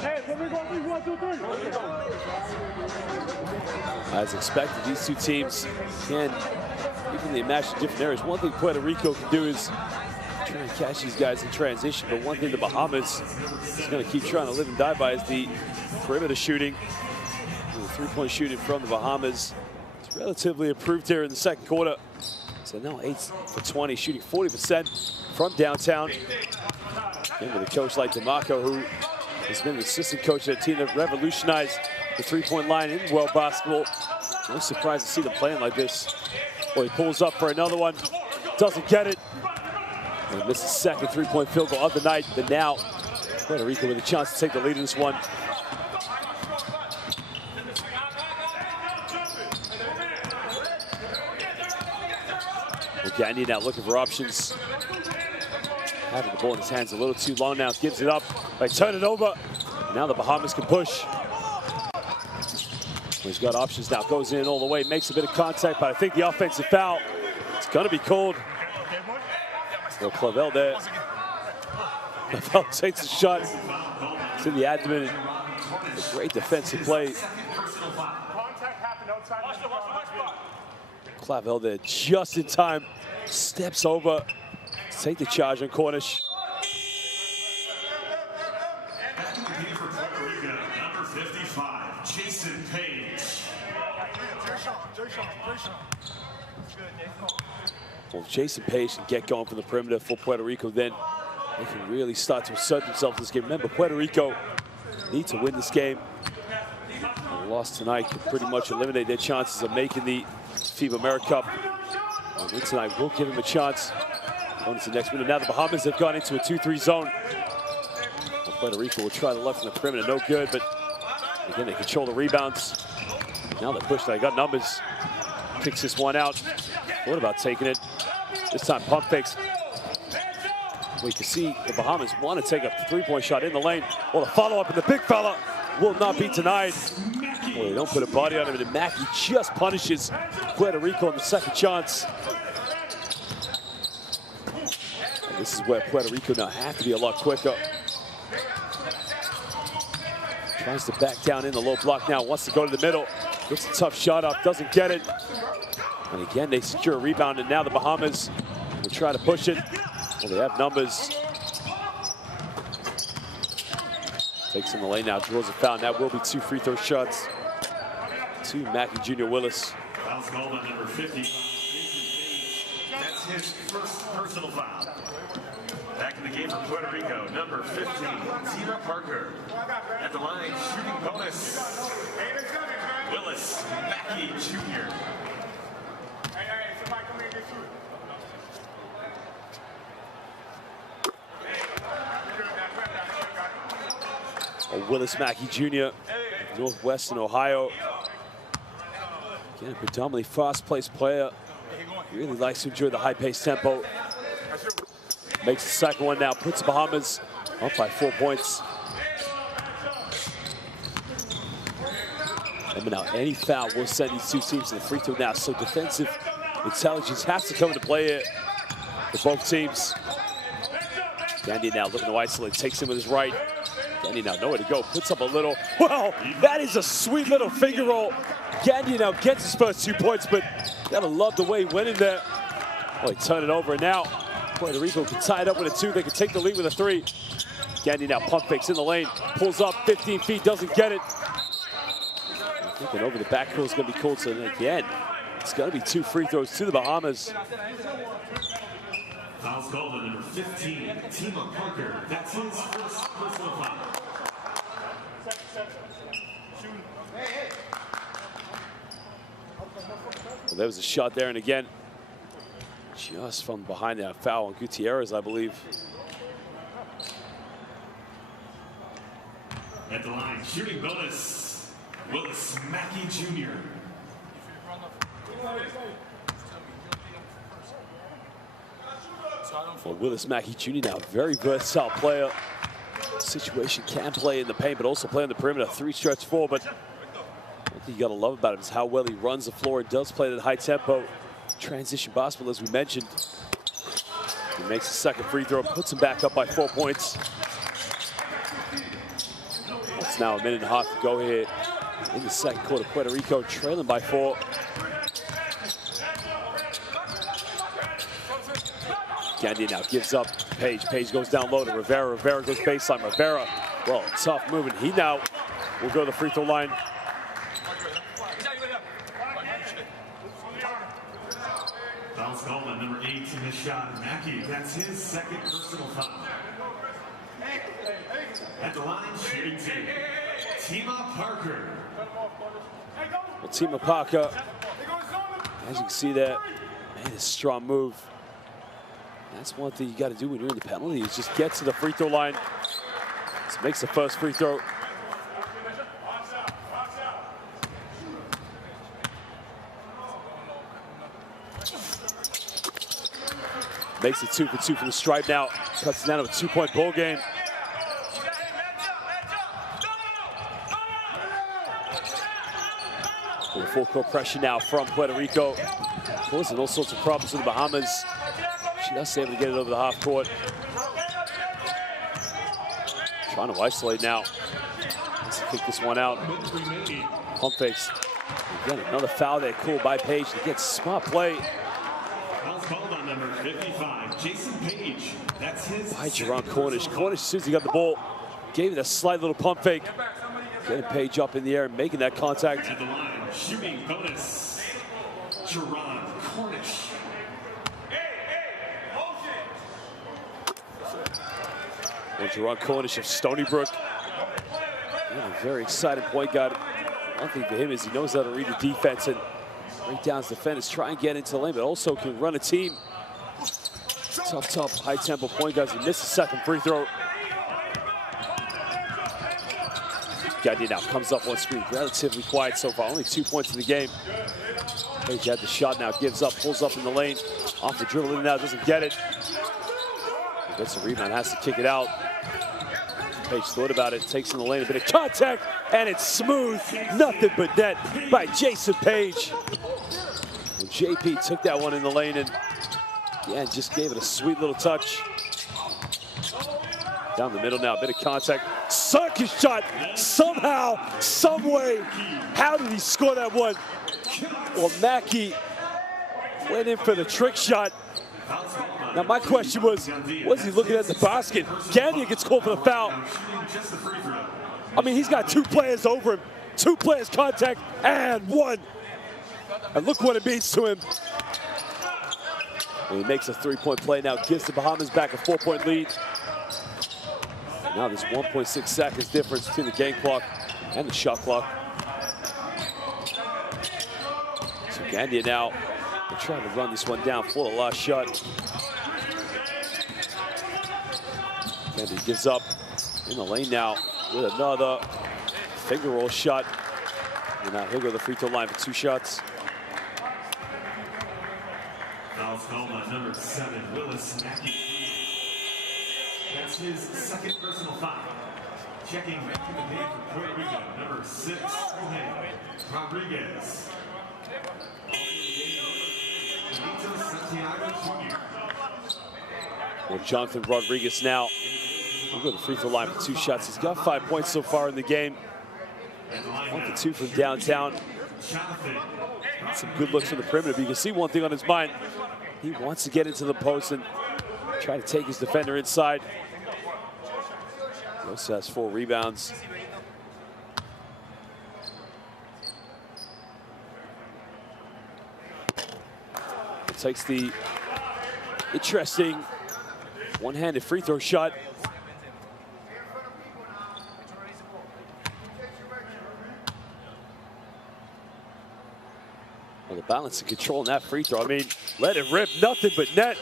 Hey, what we going to do? 1, 2, 3. As expected, these two teams can evenly match in different areas. One thing Puerto Rico can do is try and catch these guys in transition, but one thing the Bahamas is going to keep trying to live and die by is the perimeter shooting. The three-point shooting from the Bahamas. It's relatively improved here in the second quarter. So now 8 for 20, shooting 40% from downtown. And with a coach like DeMarco, who has been the assistant coach of a team that revolutionized the three-point line in world basketball. No surprise to see them playing like this. Well, he pulls up for another one, doesn't get it. And misses second three-point field goal of the night. But now Puerto Rico with a chance to take the lead in this one. Gagné now looking for options. Having the ball in his hands a little too long now. Gives it up. They turn it over. Now the Bahamas can push. He's got options now. Goes in all the way. Makes a bit of contact, but I think the offensive foul is going to be called. Well, Clavel there. Clavel takes a shot. It's in the abdomen. A great defensive play. Clavel there just in time. Steps over. Take the charge on Cornish. Number 55, Jason Page. Well, Jason Page can get going from the perimeter for Puerto Rico, then they can really start to assert themselves in this game. Remember, Puerto Rico need to win this game. A loss tonight could pretty much eliminate their chances of making the FIBA AmeriCup. And win tonight will give them a chance going into the next minute. Now the Bahamas have gone into a 2-3 zone. And Puerto Rico will try the left from the perimeter, no good, but again, they control the rebounds. Now they push, they got numbers. Kicks this one out. What about taking it? This time pump fakes. We can see the Bahamas want to take a three-point shot in the lane. Well, the follow-up, and the big fella will not be denied. Well, they don't put a body on him, and Mackey just punishes Puerto Rico on the second chance. And this is where Puerto Rico now have to be a lot quicker. Tries to back down in the low block now, wants to go to the middle. Gets a tough shot up, doesn't get it. And again, they secure a rebound, and now the Bahamas will try to push it. Well, they have numbers. Takes in the lane now, draws a foul, and that will be 2 free throw shots to Mackey Jr. Willis. Foul's called on number 50. That's his first personal foul. Back in the game for Puerto Rico, number 15, Tina Parker. At the line, shooting bonus. Willis Mackey Jr. Somebody come in and get shoot. Willis Mackey Jr. of Northwestern Ohio. Again, a predominantly fast-paced player. Really likes to enjoy the high-paced tempo. Makes the second one now, puts the Bahamas up by 4 points. And now any foul will send these two teams to the free throw now. So defensive intelligence has to come into play here for both teams. Gagné now looking to isolate, takes him with his right. Gagné now nowhere to go, puts up a little. Wow, that is a sweet little finger roll. Gagné now gets his first 2 points, but gotta love the way he went in there. Oh, he turned it over, and now Puerto Rico can tie it up with a 2. They can take the lead with a 3. Gagné now pump fakes in the lane, pulls up 15 feet, doesn't get it. Thinking over the back heel is going to be called, so again, it's going to be 2 free throws to the Bahamas. Foul's called on number 15, Tima Parker. That's his first personal foul. Well, there was a shot there, and again, just from behind that foul on Gutierrez, I believe. At the line, shooting bonus. Willis Mackey Jr. Well, Willis Mackey Jr. now, very versatile player. Situation can play in the paint, but also play on the perimeter. 3 stretch 4, but thing you got to love about him is how well he runs the floor and does play that high tempo transition basketball, as we mentioned. He makes the second free throw, puts him back up by 4 points. It's now a minute and a half to go here in the second quarter. Puerto Rico trailing by 4. Gandia now gives up. Page goes down low to Rivera. Rivera goes baseline. Rivera, well, tough moving. He now will go to the free throw line. Foul's called on number 8 in the shot. Mackey, that's his second personal foul. At the line, shooting team, Tima Parker. Well, Tima Parker, as you can see there, man, a strong move. That's one thing you got to do when you're in the penalty, is just get to the free throw line. Just makes the first free throw. Makes it 2 for 2 from the stripe now. Cuts it down to a 2-point ball game. With full court pressure now from Puerto Rico. Causing all sorts of problems with the Bahamas. She does able to get it over the half court. Trying to isolate now. Let's kick this one out. Pump fakes. Again, another foul there called by Page. He gets smart play. Foul's called on number 55, Jason Page. That's his By Jerron Cornish. Cornish, as soon as he got the ball, gave it a slight little pump fake. Getting Page up in the air and making that contact. At the line, shooting bonus, Jerron Cornish. And Jerron Cornish of Stony Brook. Yeah, a very excited point guard. One thing for him is he knows how to read the defense and break down his defenders, try and get into the lane, but also can run a team. Tough, high-tempo point guards. He missed the second free throw. Gandia now comes up one screen, relatively quiet so far, only 2 points in the game. Page had the shot now, gives up, pulls up in the lane, off the dribble in now, doesn't get it. He gets a rebound, has to kick it out. Page thought about it, takes in the lane, a bit of contact, and it's smooth, nothing but net by Jason Page. And JP took that one in the lane and yeah, just gave it a sweet little touch. Down the middle now, a bit of contact. Sunk his shot somehow, some way. How did he score that one? Well, Mackey went in for the trick shot. Now my question was he looking at the basket? Gandia gets called for the foul. I mean, he's got 2 players over him. 2 players contact and 1. And look what it means to him. And he makes a 3-point play now, gives the Bahamas back a 4-point lead. And now there's 1.6 seconds difference between the game clock and the shot clock. So Gandia now trying to run this one down for the last shot. Gandia gives up in the lane now with another finger roll shot. And now he'll go to the free throw line for 2 shots. Foul's called on number 7, Willis Mackey. That's his second personal foul. Checking back in the game for Puerto Rico, number 6, Rodriguez. Well, Jonathan Rodriguez now will go to the free throw line for 2 shots. He's got 5 points so far in the game. 1 for 2 from downtown. Some good looks from the perimeter, but you can see one thing on his mind. He wants to get into the post and try to take his defender inside. He also has 4 rebounds. Takes the interesting one-handed free throw shot. Well, the balance and control in that free throw. I mean, let it rip, nothing but net.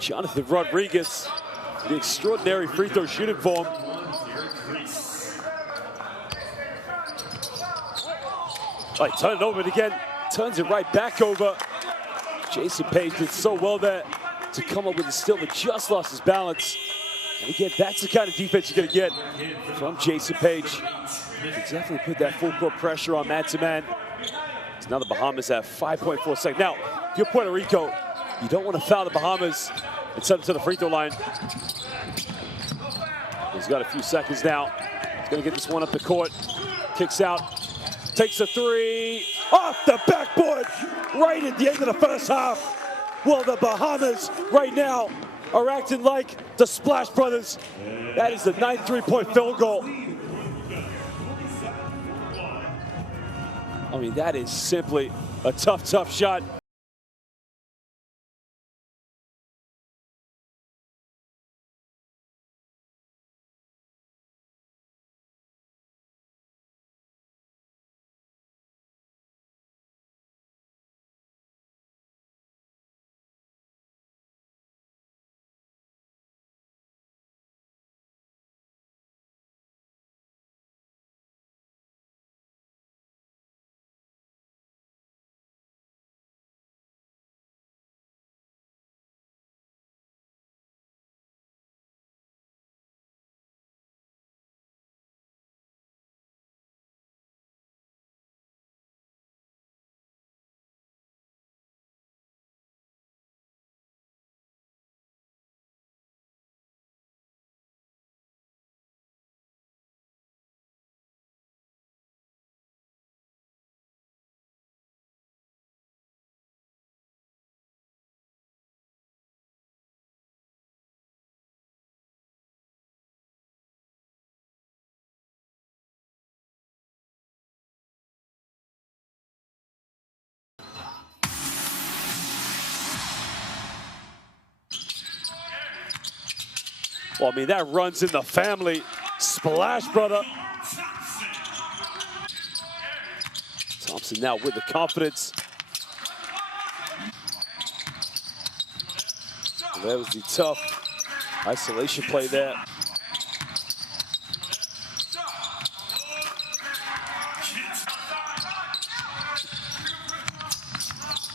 Jonathan Rodriguez, the extraordinary free throw shooting form. All right, turn it over again, turns it right back over. Jason Page did so well there to come up with the steal, but just lost his balance. And again, that's the kind of defense you're going to get from Jason Page. He definitely put that full court pressure on man-to-man. So now the Bahamas have 5.4 seconds. Now, if you're Puerto Rico, you don't want to foul the Bahamas and send them to the free throw line. He's got a few seconds now. He's going to get this one up the court. Kicks out, takes a three, off the backboard, right at the end of the first half. Well, the Bahamas right now are acting like the Splash Brothers. That is the 9th three-point field goal. I mean, that is simply a tough, tough shot. Well, I mean, that runs in the family. Splash brother. Thompson now with the confidence. That was the tough isolation play there.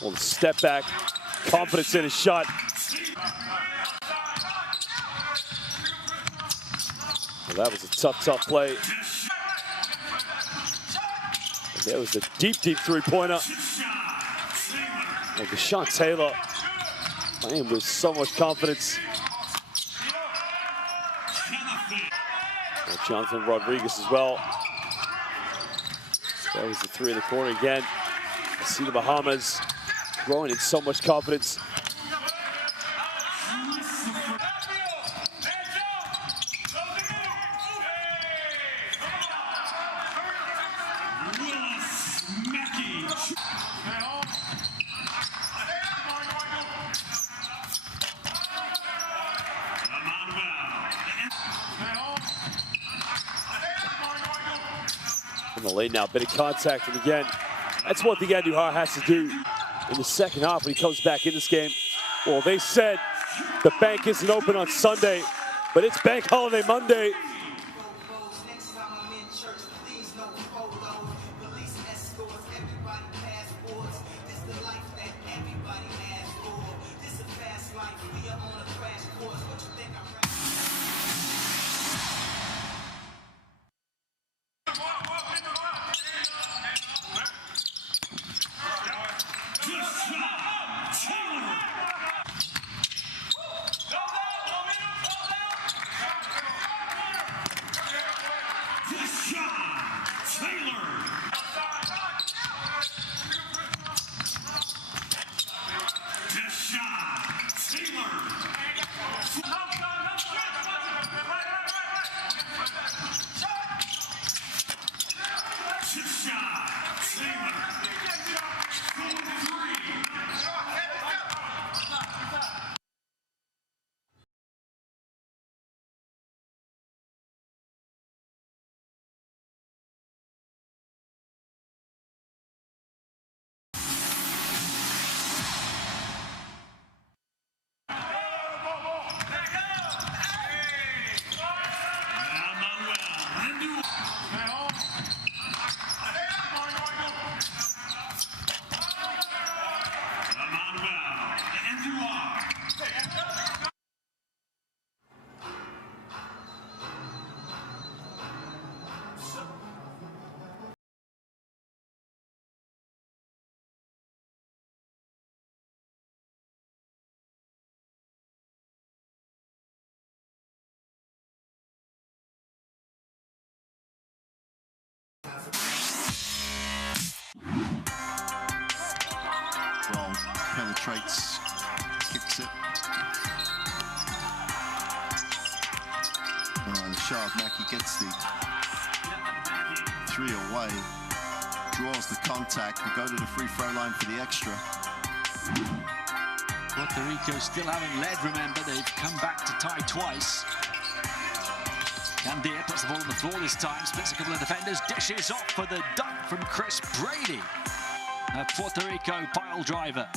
Well, the step back, confidence in his shot. Well, that was a tough, tough play. And there was a deep, deep three-pointer. Well, Deshaun Taylor playing with so much confidence. Well, Jonathan Rodriguez as well. That was the three in the corner again. You see the Bahamas growing in so much confidence. In the lane now, bit of contact, and again, that's what the Andujar has to do in the second half when he comes back in this game. Well, they said the bank isn't open on Sunday, but it's Bank Holiday Monday. penetrates, kicks it. The Shard Mackey gets the 3 away, draws the contact, will go to the free throw line for the extra. Puerto Rico still haven't led, remember, they've come back to tie twice. Gandia puts the ball on the floor this time, splits a couple of defenders, dishes off for the dunk from Chris Brady. A Puerto Rico pile driver.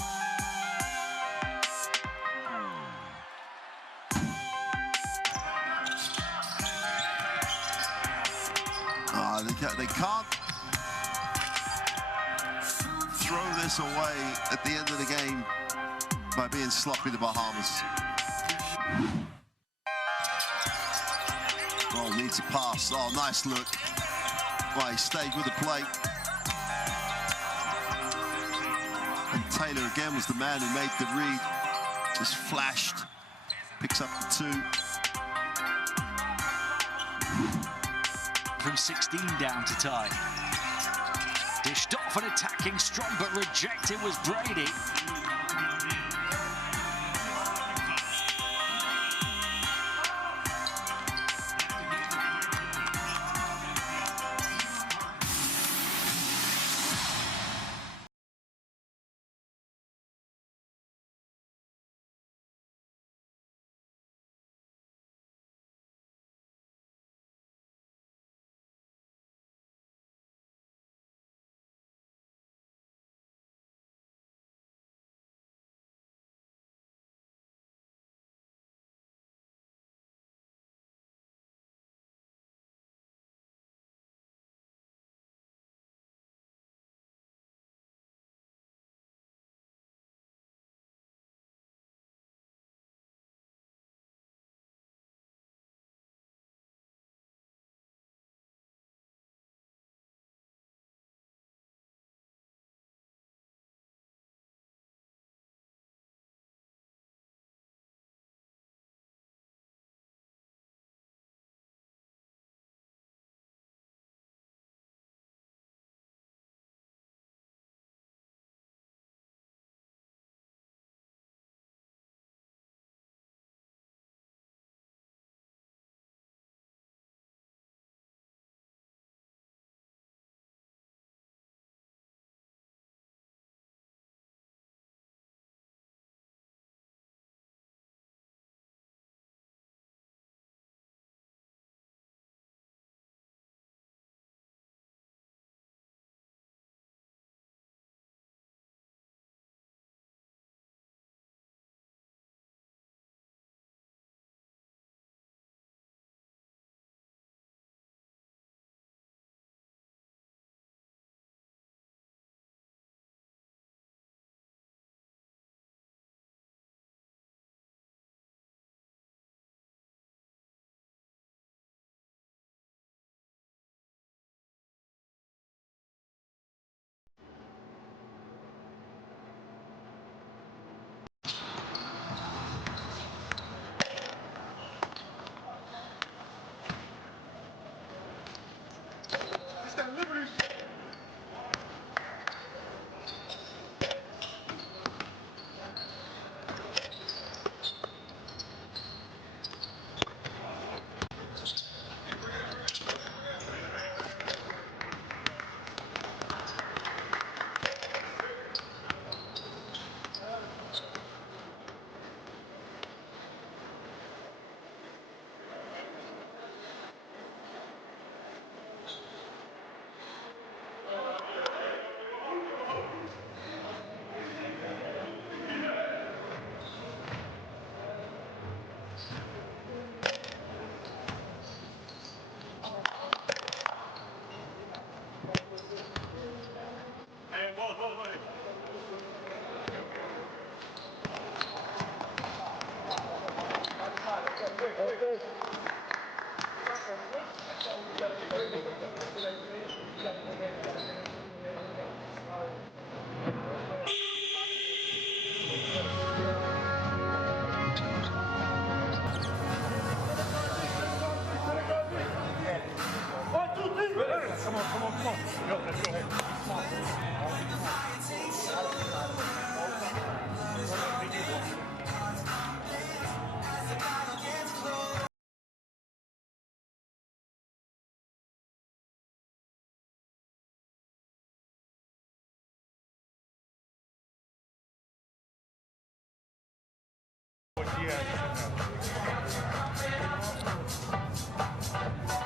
They can't throw this away at the end of the game by being sloppy, the Bahamas. Oh, needs a pass. Oh, nice look. Well, he stayed with the plate. And Taylor again was the man who made the read. Just flashed. Picks up the 2. From 16 down to tie. Dished off and attacking strong, but rejected was Brady.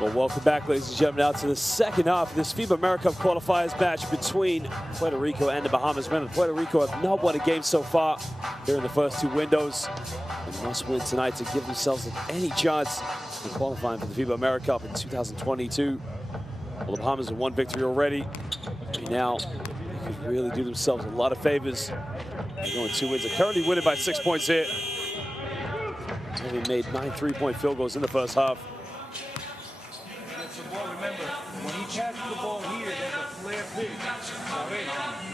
Well, welcome back, ladies and gentlemen, now to the second half of this FIBA AmeriCup Qualifiers match between Puerto Rico and the Bahamas. Remember, Puerto Rico have not won a game so far here in the first two windows and must win tonight to give themselves any chance in qualifying for the FIBA AmeriCup in 2022. Well, the Bahamas have one victory already. And now they could really do themselves a lot of favors. They're going 2 wins. They're currently winning by 6 points here. They made 9 3-point field goals in the first half. Remember, when he passes the ball here, there's a flare pick.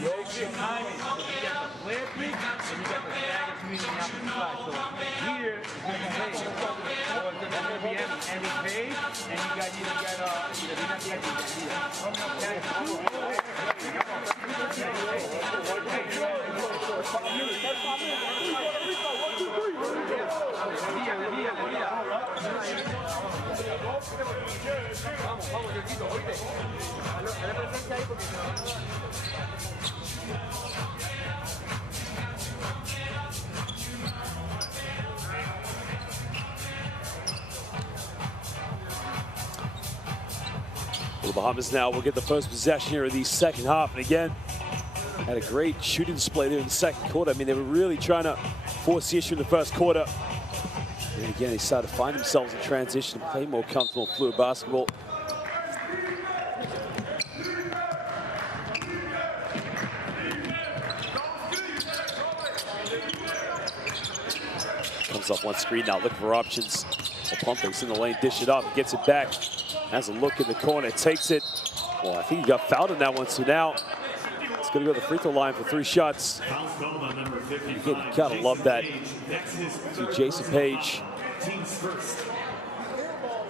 You get timing. So you get the flare pick, and you got the stagger swing on the opposite side. So here, it's going to be Hayes. So it's going to be Andy Hayes, and you got The Bahamas now will get the first possession here of the second half. And again, had a great shooting display there in the second quarter. I mean, they were really trying to force the issue in the first quarter. And again, they started to find themselves in transition and play more comfortable, fluid basketball. Comes off one screen now, looking for options. Pompe's in the lane, dish it up, gets it back. Has a look in the corner, takes it. Well, I think he got fouled on that one, so now it's going to go to the free throw line for 3 shots. Again, you gotta love that. To Jason Page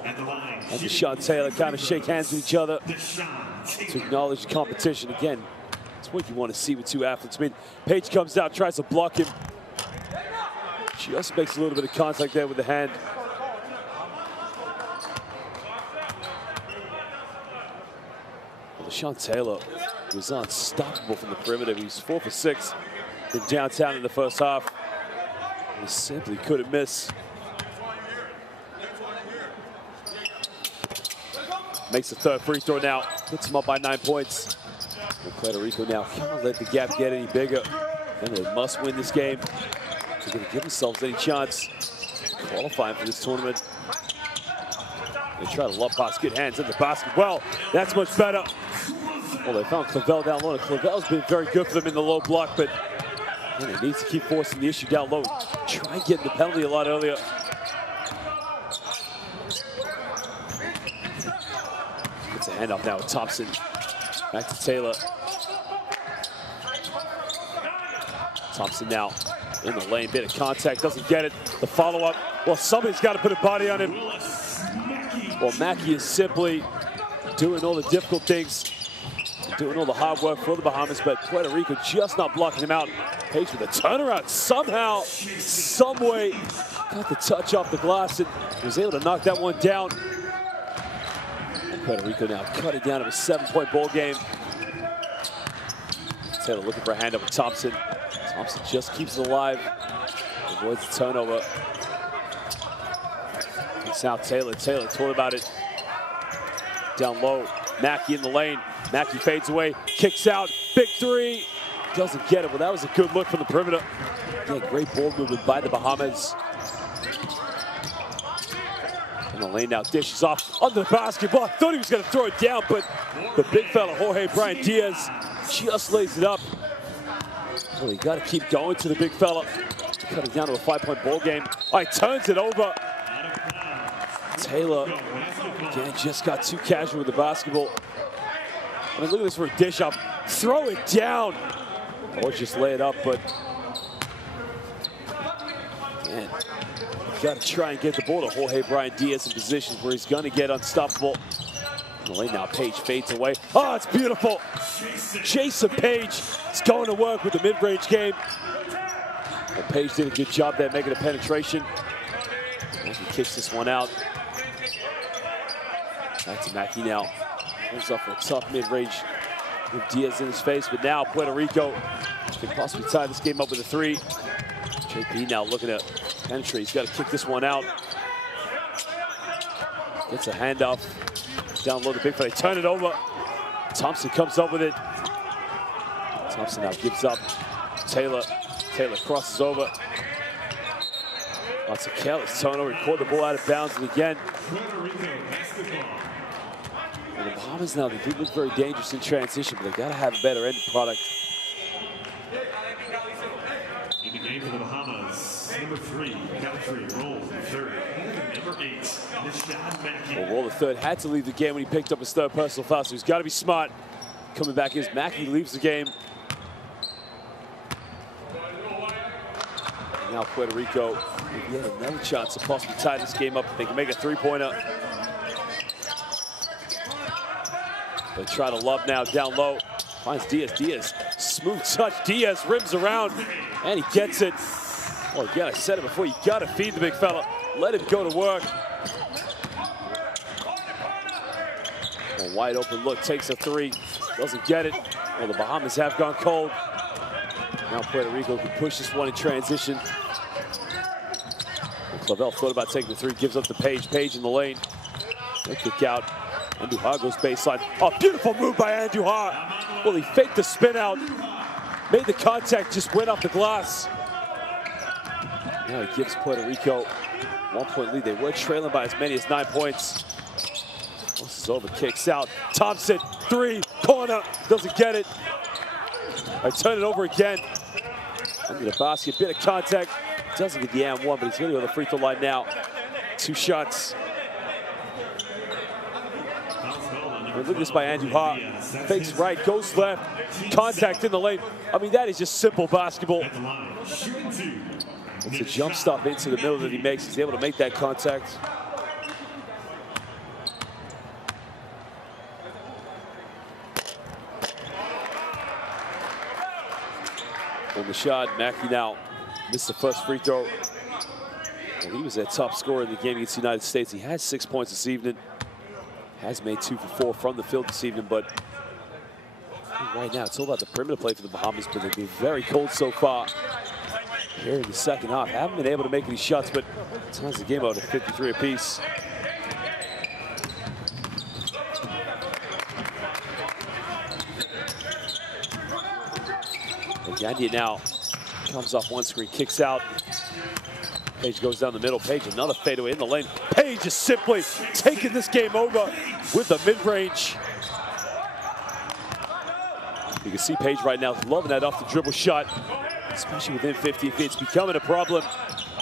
and Deshaun Taylor kind of shake hands with each other to acknowledge the competition. Again, it's what you want to see with two athletes. I mean, Page comes out, tries to block him. She also makes a little bit of contact there with the hand. Deshaun Taylor was unstoppable from the perimeter. He was 4 for 6 from downtown in the first half. He simply couldn't miss. Makes the third free throw now. Puts him up by 9 points. And Puerto Rico now can't let the gap get any bigger. And they must win this game. They're going to give themselves any chance qualifying for this tournament. They try to lob pass, good hands in the basket. Well, that's much better. Well, they found Clavel down low. Clavel's been very good for them in the low block, but man, he needs to keep forcing the issue down low. Try getting the penalty a lot earlier. Gets a handoff now with Thompson. Back to Taylor. Thompson now in the lane, bit of contact, doesn't get it. The follow-up, well, somebody's got to put a body on him. Well, Mackey is simply doing all the difficult things, doing all the hard work for the Bahamas, but Puerto Rico just not blocking him out. Page with a turnaround, somehow, some way, got the touch off the glass and was able to knock that one down. And Puerto Rico now cut it down to a 7-point ball game. Taylor looking for a hand up with Thompson. Thompson just keeps it alive, avoids the turnover. It's now Taylor. Taylor told about it. Down low, Mackey in the lane. Mackey fades away, kicks out, big three. Doesn't get it, but that was a good look from the perimeter. Again, great ball movement by the Bahamas. In the lane now, dishes off under the basketball. I thought he was going to throw it down, but the big fella, Jorge Brian Diaz, just lays it up. Well, you got to keep going to the big fella. Cut it down to a 5-point ball game. All right, turns it over. Taylor, again, just got too casual with the basketball. I mean, look at this for a dish up. Throw it down. Or just lay it up, but man, you got to try and get the ball to Jorge Brian Diaz in positions where he's going to get unstoppable. In the lane now, Page fades away. Oh, it's beautiful. Jason Page is going to work with the mid-range game. Well, Page did a good job there making a penetration. He kicks this one out. Back to Mackey now. Goes up for a tough mid-range with Diaz in his face, but now Puerto Rico can possibly tie this game up with a 3. JP now looking to penetrate. He's got to kick this one out. Gets a handoff. Down low the big fella. They turn it over. Thompson comes up with it. Thompson now gives up. Taylor crosses over. Lots of careless turnover. He caught the ball out of bounds, and again. And the Bahamas now, they do look very dangerous in transition, but they got to have a better end product. In the game for the Bahamas, number 3, country, roll third. Number 8, Nishad Mackey. Well, Roll the third had to leave the game when he picked up his third personal foul, so he's got to be smart. Coming back is Mackey leaves the game. And now Puerto Rico, if he had another chance to possibly tie this game up, if they can make a three-pointer. They try to lob now down low. Finds Diaz. Diaz, smooth touch. Diaz rims around, and he gets it. Well, again, I said it before, you got to feed the big fella. Let him go to work. A wide open look, takes a three, doesn't get it. Well, the Bahamas have gone cold. Now Puerto Rico can push this one in transition. And Clavel thought about taking the three, gives up to Page. Page in the lane. They kick out. Andujar goes baseline. Oh, beautiful move by Andujar. Well, he faked the spin out, made the contact, just went off the glass. Now he gives Puerto Rico 1-point lead. They were trailing by as many as 9 points. This is over, kicks out. Thompson, three, corner, doesn't get it. I turn it over again. Under the basket, bit of contact. Doesn't get the and one, but he's going to go to the free throw line now. 2 shots. And look at this by Andujar. Fakes right, goes left, contact in the lane. I mean, that is just simple basketball. It's a jump stop into the middle that he makes. He's able to make that contact. On the shot, Mackey now missed the first free throw. Well, he was a top scorer in the game against the United States. He had 6 points this evening. Has made 2 for 4 from the field this evening, but right now it's all about the perimeter play for the Bahamas, but they've been very cold so far. Here in the second half, haven't been able to make any shots, but turns the game out at 53 apiece. Gagnon now comes off one screen, kicks out. Page goes down the middle. Page, another fadeaway in the lane. Page is simply taking this game over with the mid-range. You can see Page right now loving that off the dribble shot, especially within 50 feet. It's becoming a problem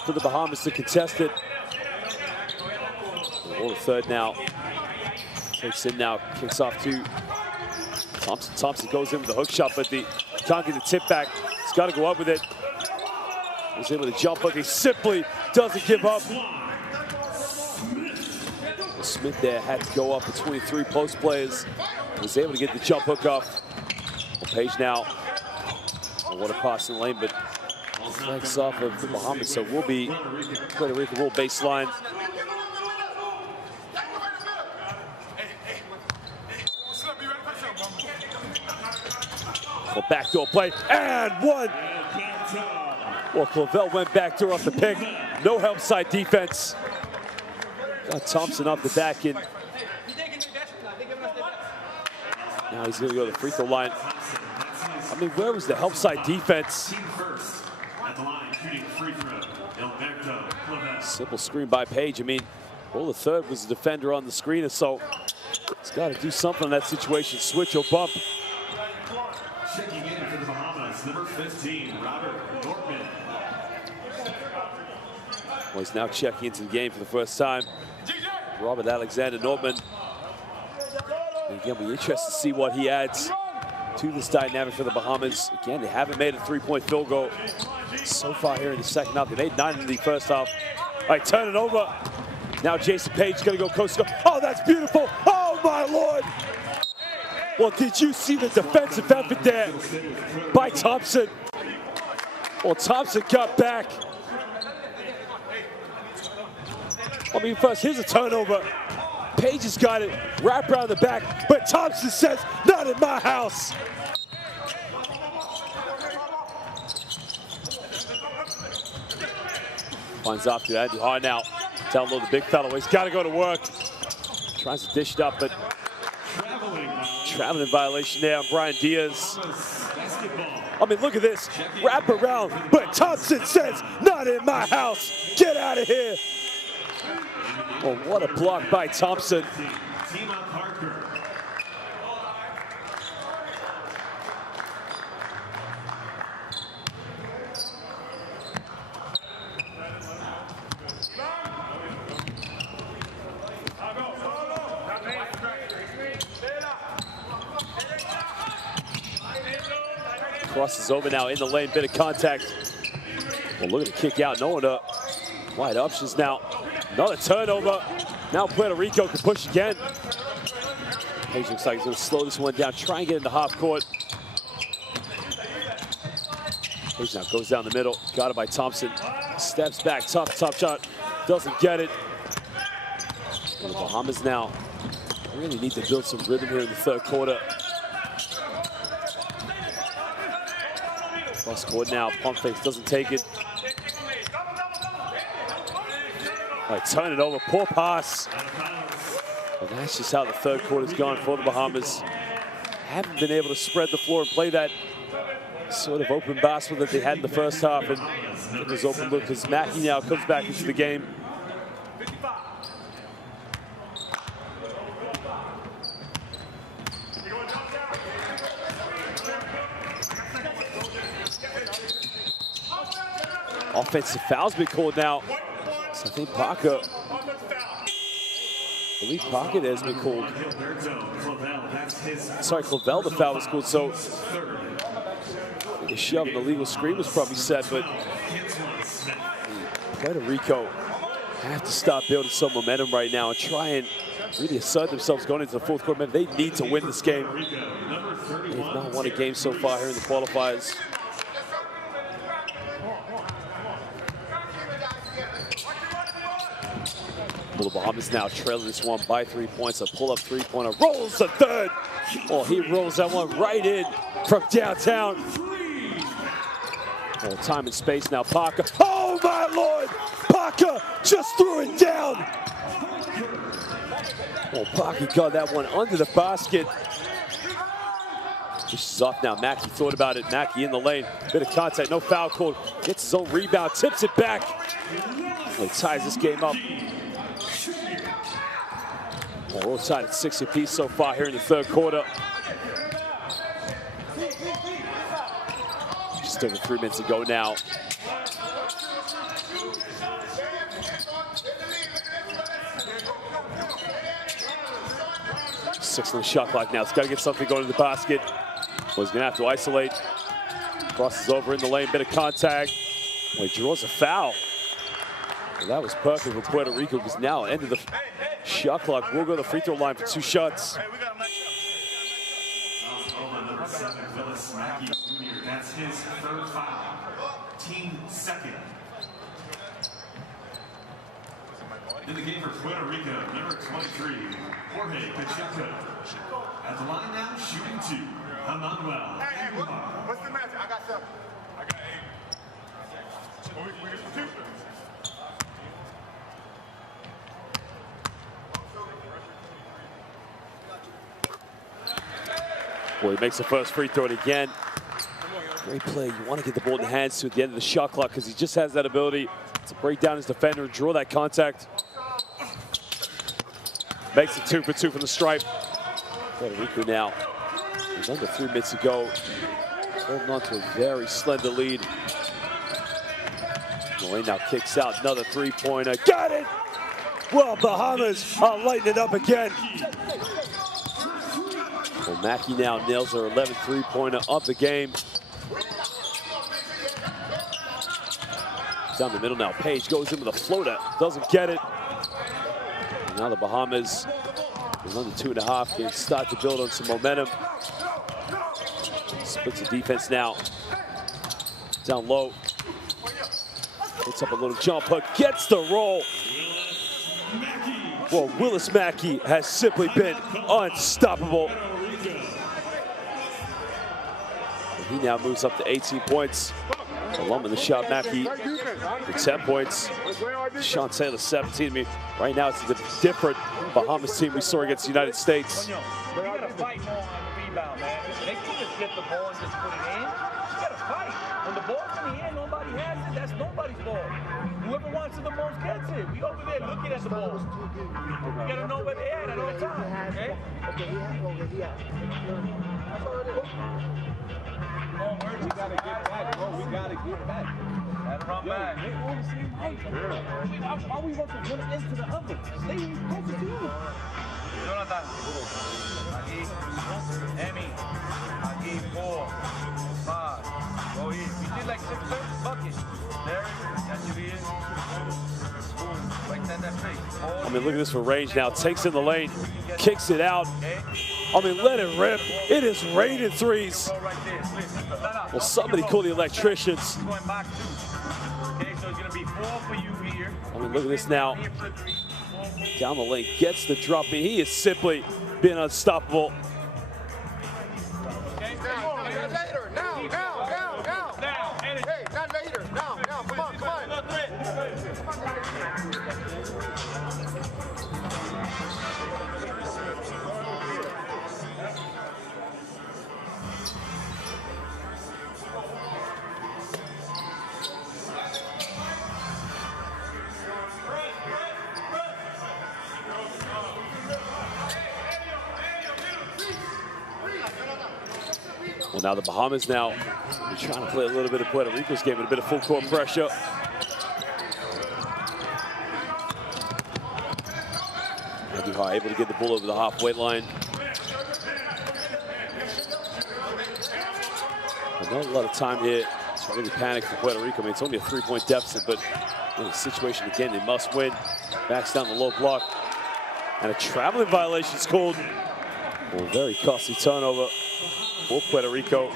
for the Bahamas to contest it. Roll the third now. Takes in now, kicks off to Thompson. Thompson goes in with the hook shot, but can't get the tip back. He's got to go up with it. He's able to jump hook. He simply doesn't give up. Smith there had to go up between 3 post players. Was able to get the jump hook off. Well, Page now. What a pass in the lane, but flags off of the Bahamas, so we'll be Puerto Rico will baseline. Well, backdoor play, and one. Well, Clavel went backdoor off the pick. No help side defense. Got Thompson off the back end. Now he's going to go to the free throw line. I mean, where was the help side defense? Simple screen by Page. I mean, well, the third was the defender on the screen, so he's got to do something in that situation. Switch or bump. Checking in for the Bahamas, number 15, Robert Nortman. Well, he's now checking into the game for the first time. Robert Alexander Nortman. And again, we'll be interested to see what he adds to this dynamic for the Bahamas. Again, they haven't made a 3-point field goal so far here in the second half. They made 9 in the first half. All right, turn it over. Now Jason Page gonna go coast to coast. Oh, that's beautiful. Oh, my Lord. Well, did you see the defensive effort there by Thompson? Well, Thompson got back. I mean, first, here's a turnover. Page has got it, wrap around the back, but Thompson says, not in my house. Finds off to Andujar now. Down low the big fella. He's got to go to work. Tries to dish it up, but traveling violation there on Brian Diaz. I mean, look at this. Wrap around, but Thompson says, not in my house. Get out of here. Oh, what a block by Thompson. Crosses over now in the lane, bit of contact. Well, look at the kick out, no one up. Wide options now. Another turnover. Now Puerto Rico can push again. Page looks like he's going to slow this one down, try and get into half court. Page now goes down the middle, got it by Thompson. Steps back, tough shot, doesn't get it. And the Bahamas now really need to build some rhythm here in the third quarter. Cross court now, pump fakes, doesn't take it. All right, turn it over, poor pass. Well, that's just how the third quarter's gone for the Bahamas. Haven't been able to spread the floor and play that sort of open basketball that they had in the first half. And it was open look as Mackey now comes back into the game. Offensive foul's been called now. So I think Parker, I believe Parker has been called. Sorry, Clavel, the foul was called. So the shove and the legal screen was probably set, but Puerto Rico have to start building some momentum right now and try and really assert themselves going into the fourth quarter. Man, they need to win this game. They've not won a game so far here in the qualifiers. Well, the Bahamas now trailing this one by 3 points. A pull-up three-pointer, rolls the third. Oh, he rolls that one right in from downtown. Oh, time and space now, Parker. Oh, my Lord! Parker just threw it down. Oh, Parker got that one under the basket. This is off now. Mackey thought about it. Mackey in the lane. Bit of contact, no foul called. Gets his own rebound, tips it back. He ties this game up. Well, we're tied at 6 apiece so far here in the third quarter. Just over 3 minutes to go now. Six on the shot clock now. It's got to get something going to the basket. Well, he's going to have to isolate. Crosses over in the lane, bit of contact. Well, he draws a foul. Well, that was perfect for Puerto Rico because now end of the shot clock. We'll go to the free throw line for 2 shots. That's his third foul. Team second. In the game for Puerto Rico, number 23, Jorge Pacheco. At the line now, shooting 2. Emmanuel. Hey, what's the match? I got 7. I got 8. We get some 2. Well, he makes the first free throw again. Great play. You want to get the ball in the hands to at the end of the shot clock because he just has that ability to break down his defender and draw that contact. Makes it 2 for 2 from the stripe. Puerto Rico now. There's under 3 minutes to go. Holding on to a very slender lead. Moraine now kicks out another 3-pointer. Got it! Well, Bahamas are lighting it up again. Well, Mackey now nails her 11th 3-pointer of the game. Down the middle now. Page goes in with a floater. Doesn't get it. And now the Bahamas is under 2.5. Can start to build on some momentum. Splits the defense now. Down low. Puts up a little jump hook. Gets the roll. Well, Willis Mackey has simply been unstoppable. He now moves up to 18 points. Alum in the shot, Mackey with 10 points. Sean Taylor, 17. I mean, right now it's a different Bahamas team we saw against the United States. You gotta fight more on the rebound, man. They can't just get the ball and just put it in. You gotta fight. When the ball's in the air, nobody has it. That's nobody's ball. Whoever wants it the most gets it. We over there looking at the ball. You gotta know where they at all times. Okay? We gotta get back, bro. We gotta get back. Gotta run back. They all the same height. Why we want to one end to the other? Stay closer to you. Jonathan. Aquí. Emi. Aquí. 4, 5. Go in. We did like 6 buckets. There. That's your ear. Boom. Like that face. I mean, look at this for range now. Takes in the lane, kicks it out. I mean, let it rip. It is raining threes. Well, somebody call the electricians. I mean, look at this now. Down the lane, gets the drop in. He has simply been unstoppable. Well, now the Bahamas now, they're trying to play a little bit of Puerto Rico's game with a bit of full court pressure. Andujar able to get the ball over the halfway line. But not a lot of time here to really panic for Puerto Rico. I mean, it's only a 3-point deficit, but in a situation again, they must win. Backs down the low block. And a traveling violation is called. Well, very costly turnover for Puerto Rico.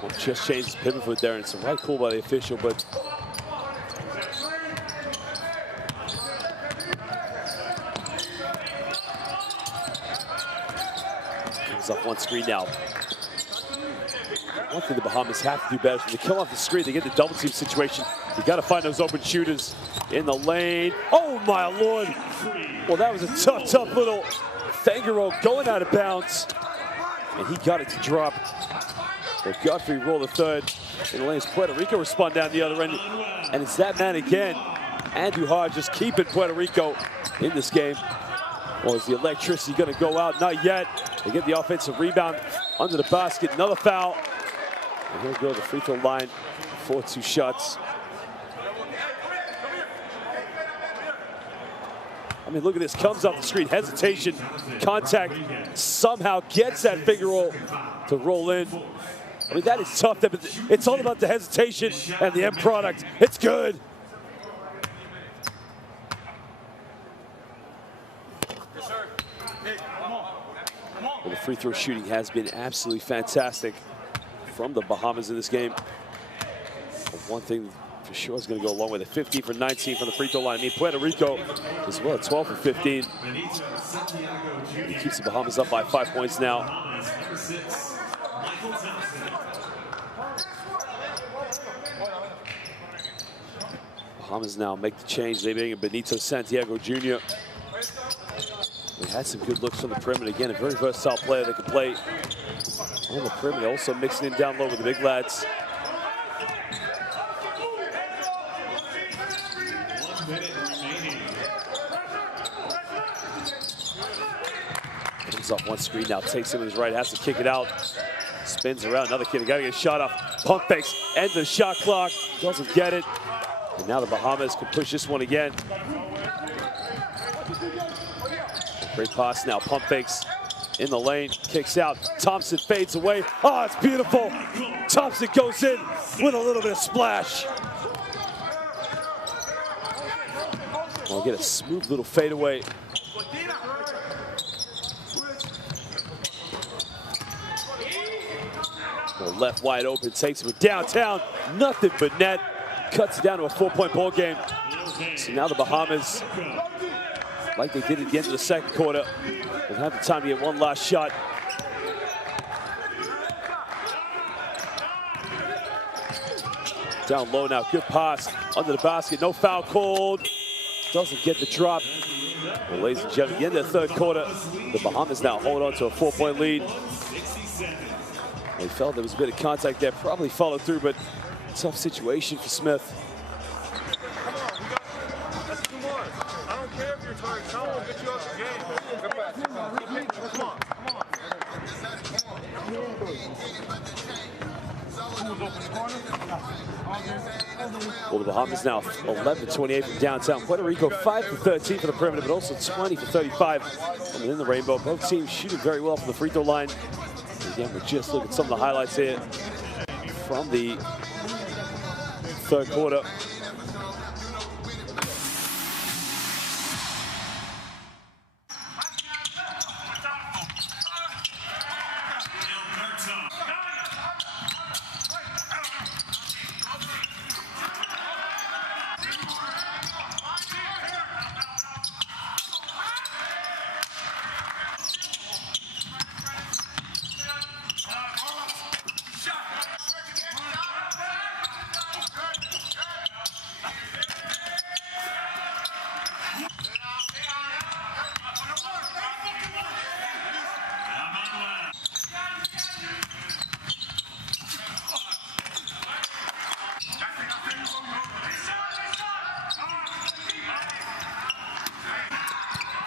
Well, just changed his pivot foot there, and it's a right call by the official, but comes up one screen now. One thing the Bahamas have to do better is when they kill off the screen, they get the double team situation. You got to find those open shooters in the lane. Oh my Lord. Well, that was a tough little finger roll going out of bounds. And he got it to drop. But Godfrey rolled the third in the lane as Puerto Rico respond down the other end. And it's that man again. Andujar just keeping Puerto Rico in this game. Well, is the electricity going to go out? Not yet. They get the offensive rebound under the basket. Another foul. And he'll go to the free throw line for 2 shots. I mean, look at this. Comes off the screen. Hesitation. Contact. Somehow gets that finger roll to roll in. I mean, that is tough. It's all about the hesitation and the end product. It's good. Well, the free throw shooting has been absolutely fantastic from the Bahamas in this game. But one thing for sure is going to go along with it. 15 for 19 from the free throw line. I mean, Puerto Rico as well, 12 for 15. He keeps the Bahamas up by 5 points now. Bahamas now make the change. They bring in Benito Santiago Jr. They had some good looks from the perimeter. Again, a very versatile player that can play on the perimeter. Also mixing in down low with the big lads. Comes up one screen now, takes him in his right, has to kick it out. Spins around, another kid, got to get a shot off. Pump fakes, end the shot clock, doesn't get it. And now the Bahamas can push this one again. Great pass now, pump fakes in the lane, kicks out. Thompson fades away. Oh, it's beautiful. Thompson goes in with a little bit of splash. We'll get a smooth little fadeaway. Left wide open, takes him downtown. Nothing but net. Cuts it down to a 4-point ball game. So now the Bahamas, like they did at the end of the second quarter, will have the time to get one last shot. Down low now, good pass under the basket, no foul called. Doesn't get the drop. Well, ladies and gentlemen, in the third quarter, the Bahamas now hold on to a 4-point lead. They felt there was a bit of contact there, probably followed through, but tough situation for Smith. That's 2 more. I don't care if you're tired. Someone will get you out the game. Come on. Well, the Bahamas now 11-28 from downtown. Puerto Rico 5-13 for the perimeter, but also 20 for 35 in the rainbow. Both teams shooting very well from the free throw line. Again, we'll just look at some of the highlights here from the third quarter.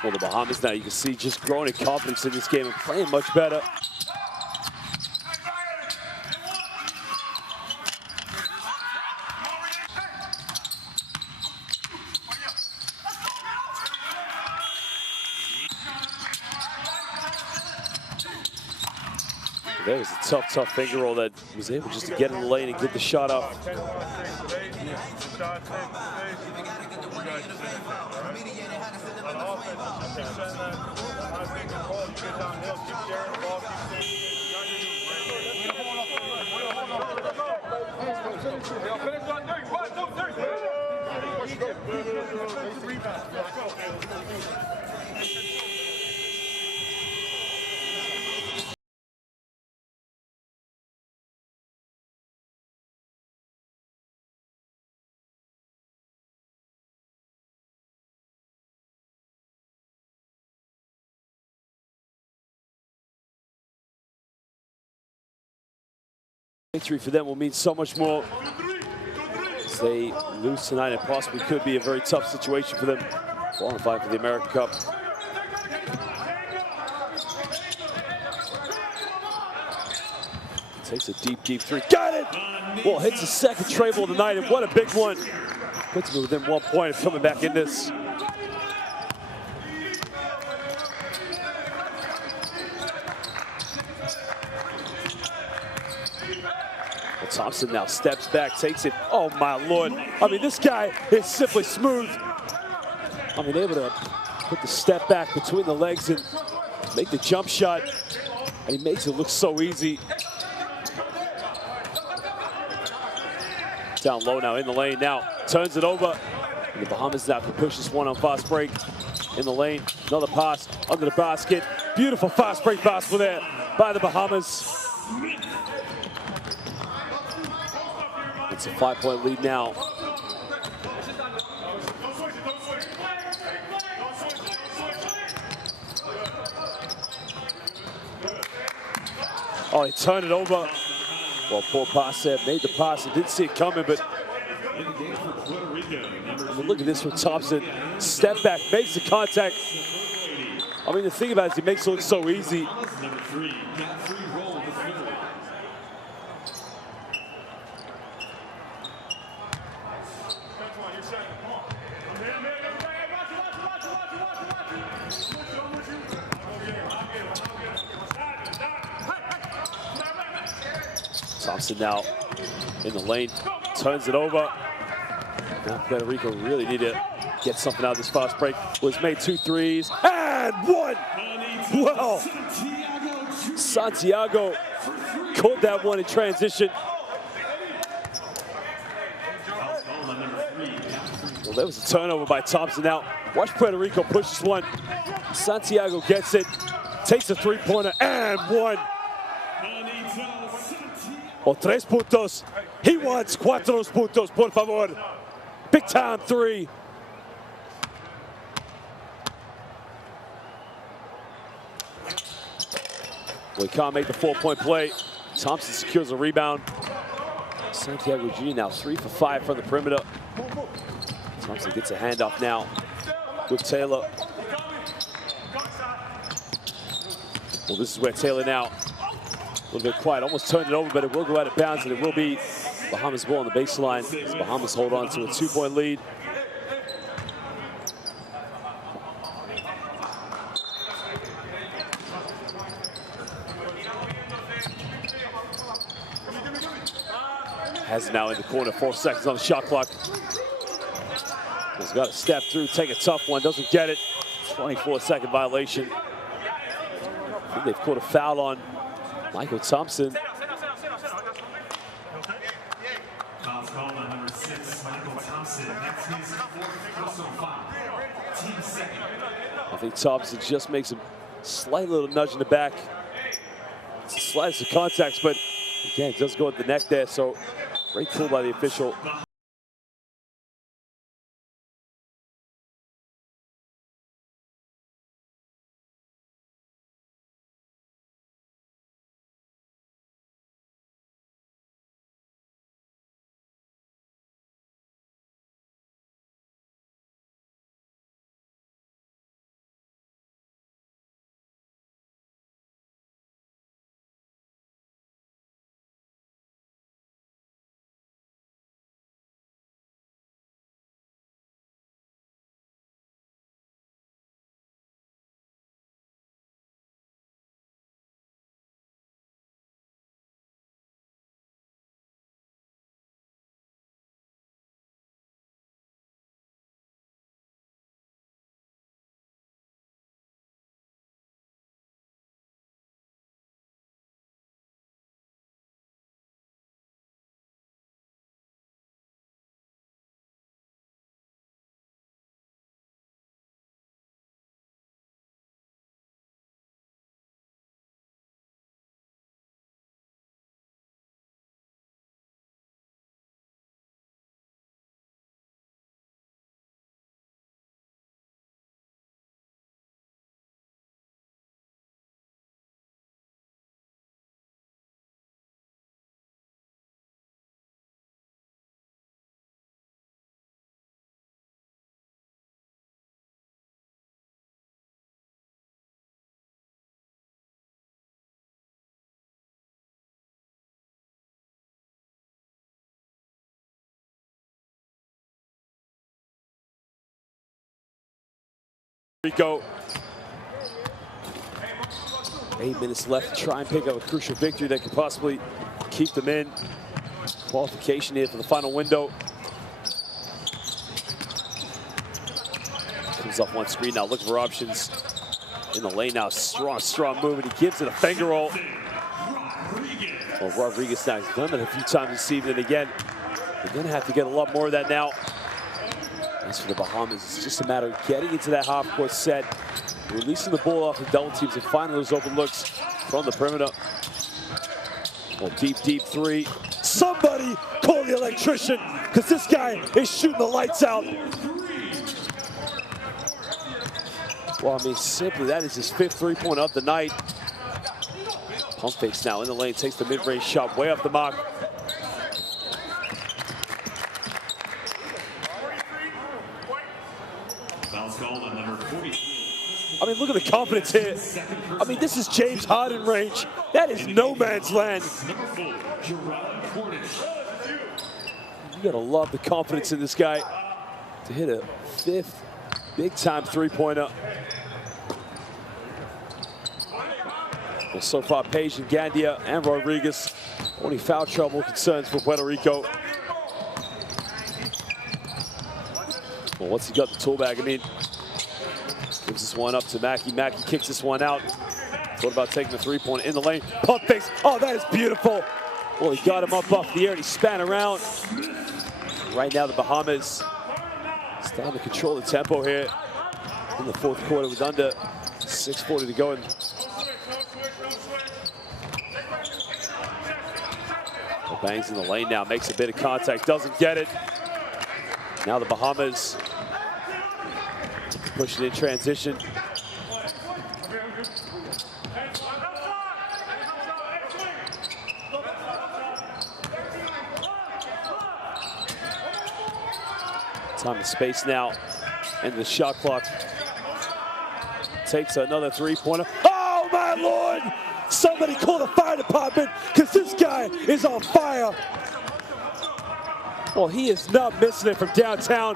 Well, the Bahamas now, you can see, just growing in confidence in this game and playing much better. That was a tough finger roll that was able just to get in the lane and get the shot up. Victory for them will mean so much more as they lose tonight. It possibly could be a very tough situation for them qualifying for the AmeriCup. Takes a deep three. Got it! Well, hits the second tray ball of the night, and what a big one. Puts them within 1 point of coming back in this. Thompson now steps back, takes it. Oh my Lord. I mean, this guy is simply smooth. I mean, able to put the step back between the legs and make the jump shot. And he makes it look so easy. Down low now in the lane now. Turns it over. And the Bahamas now can push this one on fast break in the lane. Another pass under the basket. Beautiful fast break basketball there by the Bahamas. It's a 5-point lead now. Oh, he turned it over. Well, poor pass there, made the pass. He didn't see it coming, but I mean, look at this from Thompson. Step back, makes the contact. I mean, the thing about it is he makes it look so easy. Thompson now in the lane, turns it over. Now Puerto Rico really need to get something out of this fast break. Was made 2 threes and 1. Well, Santiago caught that one in transition. Well, there was a turnover by Thompson. Now watch Puerto Rico push this one. Santiago gets it, takes a 3-pointer and 1. O 3 puntos. He wants 4 puntos, por favor. Big time 3. Well, he can't make the 4-point play. Thompson secures a rebound. Santiago Jr. now 3 for 5 from the perimeter. Thompson gets a handoff now with Taylor. Well, this is where Taylor now, a little bit quiet, almost turned it over, but it will go out of bounds, and it will be Bahamas ball on the baseline as Bahamas hold on to a 2-point lead. Has it now in the corner, 4 seconds on the shot clock. He's got to step through, take a tough one, doesn't get it. 24-second violation. I think they've caught a foul on Michael Thompson. Foul's called on number 6, Michael Thompson. That's his 4th personal foul. Team second. I think Thompson just makes a slight little nudge in the back. It's the slightest of contacts, but again, it does go at the neck there, so great pull by the official. Rico. 8 minutes left to try and pick up a crucial victory that could possibly keep them in. Qualification here for the final window. Comes off one screen now, looking for options in the lane now. Strong move, and he gives it a finger roll. Well, Rodriguez now has done it a few times this evening. Again, they're going to have to get a lot more of that now. As for the Bahamas, it's just a matter of getting into that half-court set, releasing the ball off the double teams, and finding those open looks from the perimeter. Well, deep 3. Somebody call the electrician, because this guy is shooting the lights out. Well, I mean, simply, that is his 5th 3-pointer of the night. Pump fakes now in the lane, takes the mid-range shot way off the mark. I mean, look at the confidence here. I mean, this is James Harden range. That is no man's land. You gotta love the confidence in this guy to hit a 5th big-time 3-pointer. Well, so far, Page and Gandia and Rodriguez, only foul trouble concerns for Puerto Rico. Well, once he got the tool bag, I mean, gives this one up to Mackey. Mackey kicks this one out. What about taking the 3-pointer in the lane? Pump fakes. Oh, that is beautiful. Well, he got him up off the air and he span around. Right now, the Bahamas starting to control the tempo here in the 4th quarter with under 6:40 to go. And Bangs in the lane now, makes a bit of contact, doesn't get it. Now the Bahamas pushing in transition. Time and space now, and the shot clock takes another three-pointer. Oh my Lord! Somebody call the fire department, because this guy is on fire. Well, he is not missing it from downtown,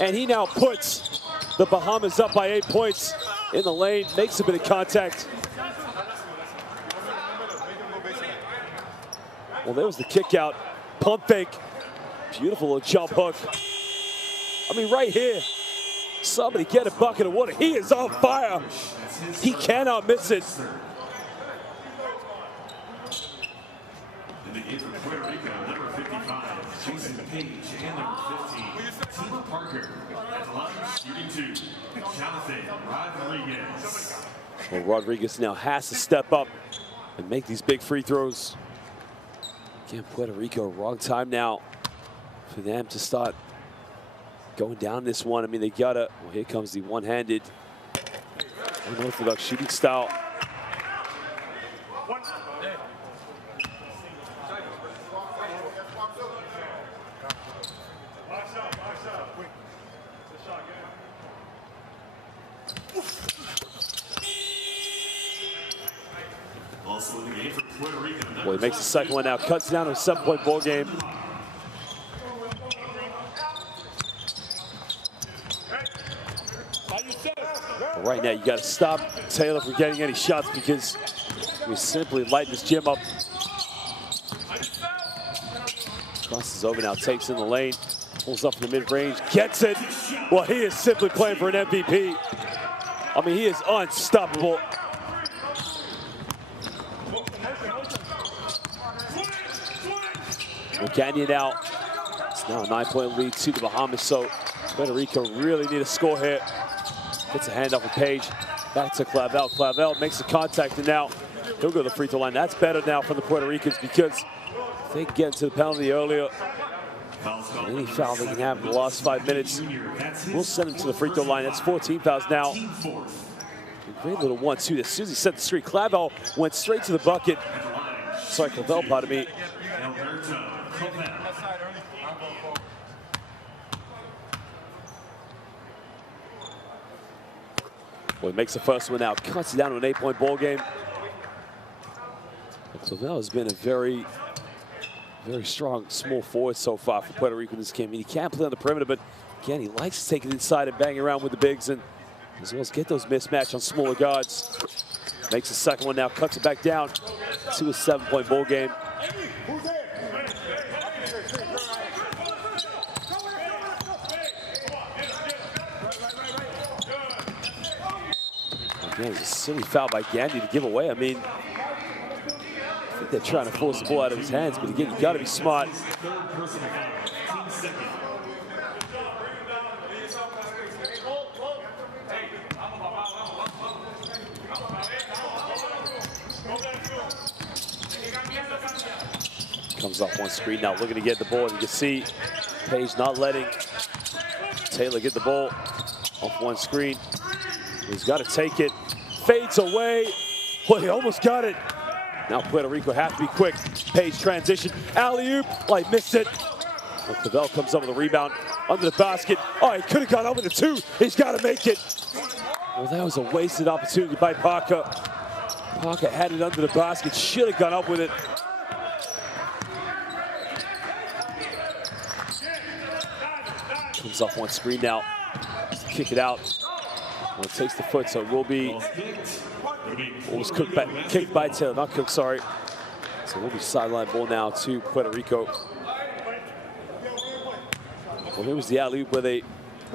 and he now puts the Bahamas up by 8 points in the lane, makes a bit of contact. Well, there was the kick out, pump fake, beautiful little jump hook. I mean, right here, somebody get a bucket of water. He is on fire. He cannot miss it. In the game for Puerto Rico, number 55, Jason Page, and number 15, Tima Parker. At the line, shooting 2, Jonathan Rodriguez. Well, Rodriguez now has to step up and make these big free throws. Again, Puerto Rico, wrong time now for them to start going down this one. I mean, they gotta, well, here comes the one-handed, unorthodox shooting style. Also in the game for Puerto Rico. Well, he makes the second one now, cuts down to a 7-point ball game. But right now, you got to stop Taylor from getting any shots, because we simply light this gym up. Crosses over now, takes in the lane, pulls up in the mid-range, gets it. Well, he is simply playing for an MVP. I mean, he is unstoppable. Gagnon now. It's now a 9-point lead to the Bahamas, so Puerto Rico really need a score here. Gets a handoff with Page. Back to Clavel. Clavel makes the contact, and now he'll go to the free throw line. That's better now for the Puerto Ricans, because if they can get into the penalty earlier, and any foul they can have in the last 5 minutes, we'll send them to the free throw line. That's 14 fouls now. A great little 1-2. As soon as he set the streak, Clavel went straight to the bucket. Sorry, Clavel, pardon me. Well, he makes the first one out, cuts it down to an 8-point ball game. Clavel has been a very, very strong small forward so far for Puerto Rico in this game. I mean, he can't play on the perimeter, but again, he likes to take it inside and bang around with the bigs, and as well as get those mismatch on smaller guards. Makes the second one now, cuts it back down to a 7-point ball game. Again, it's a silly foul by Gandhi to give away. I mean, I think they're trying to force the ball out of his hands, but again, you got to be smart. Comes off one screen now, looking to get the ball. You can see Page not letting Taylor get the ball off one screen. He's got to take it. Fades away. Well, he almost got it. Now Puerto Rico has to be quick. Page transition. Alley-oop. Oh, he missed it. Well, Clavel comes up with a rebound under the basket. Oh, he could have gone up with a 2. He's got to make it. Well, that was a wasted opportunity by Parker. Parker had it under the basket. Should have gone up with it. Comes off one screen now. Kick it out. Well, it takes the foot, so it will be. It was kicked by Taylor, not cooked, sorry. So it will be sideline ball now to Puerto Rico. Well, here was the alley-oop where they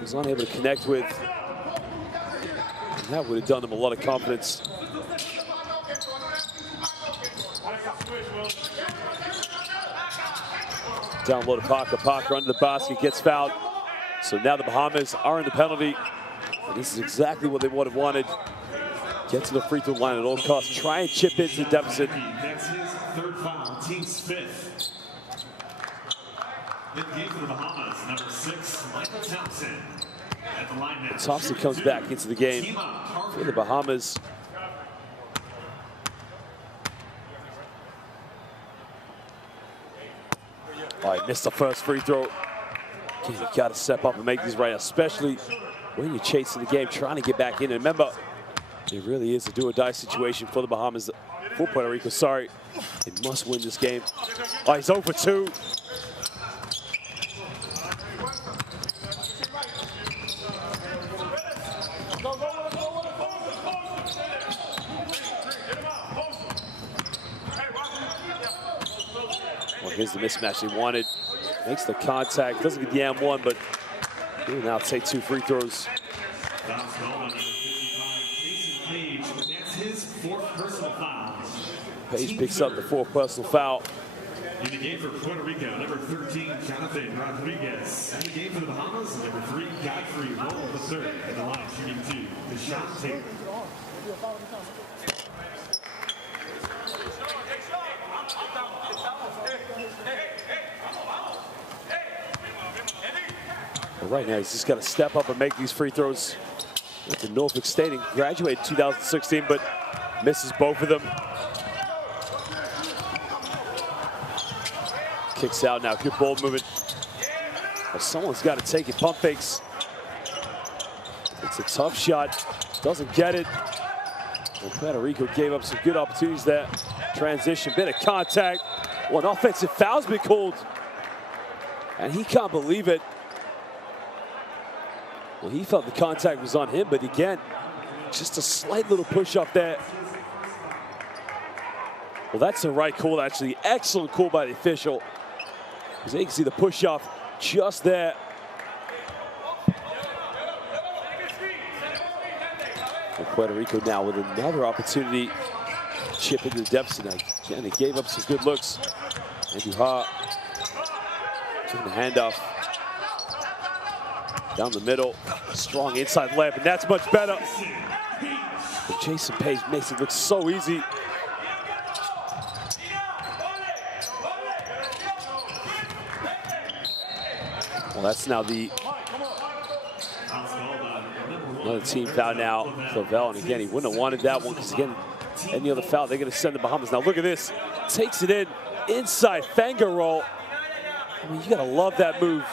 was unable to connect with. And that would have done them a lot of confidence. Down low to Parker. Parker under the basket, gets fouled. So now the Bahamas are in the penalty. And this is exactly what they would have wanted. Get to the free throw line at all costs. Try and chip into the deficit. That's his third foul, team's 5th. In the game for the Bahamas, number 6, Michael Thompson. At the line now. Thompson comes back into the game for the Bahamas. All right, missed the first free throw. You got to step up and make these right, especially when you're chasing the game, trying to get back in. And remember, it really is a do-or-die situation for the Bahamas, for Puerto Rico. Sorry, they must win this game. Oh, he's 0 for 2. Well, here's the mismatch they wanted. Makes the contact, doesn't get the M1, but he will now take 2 free throws. That's his 4th personal foul. Page picks up the 4th personal foul. In the game for Puerto Rico, number 13, Jonathan Rodriguez. In the game for the Bahamas, number 3, Godfrey Roll III. At the line, shooting 2, Deshaun Taylor. But right now, he's just got to step up and make these free throws. Went to Norfolk State and graduated in 2016, but misses both of them. Kicks out now, good ball movement. Well, someone's got to take it, pump fakes. It's a tough shot, doesn't get it. Well, Puerto Rico gave up some good opportunities there. Transition, bit of contact. Well, an offensive foul's been called. And he can't believe it. Well, he felt the contact was on him, but again, just a slight little push up there. Well, that's the right call, actually. Excellent call by the official. Because you can see the push off just there. And Puerto Rico now with another opportunity to chip into the deficit. Again, they gave up some good looks. And Duha taking the handoff. Down the middle, strong inside layup, and that's much better. But Jason Page makes it look so easy. Well, that's now the another team foul now, Clavel, and again, he wouldn't have wanted that one because again, any other foul, they're going to send the Bahamas. Now look at this, takes it in, inside finger roll. I mean, you got to love that move.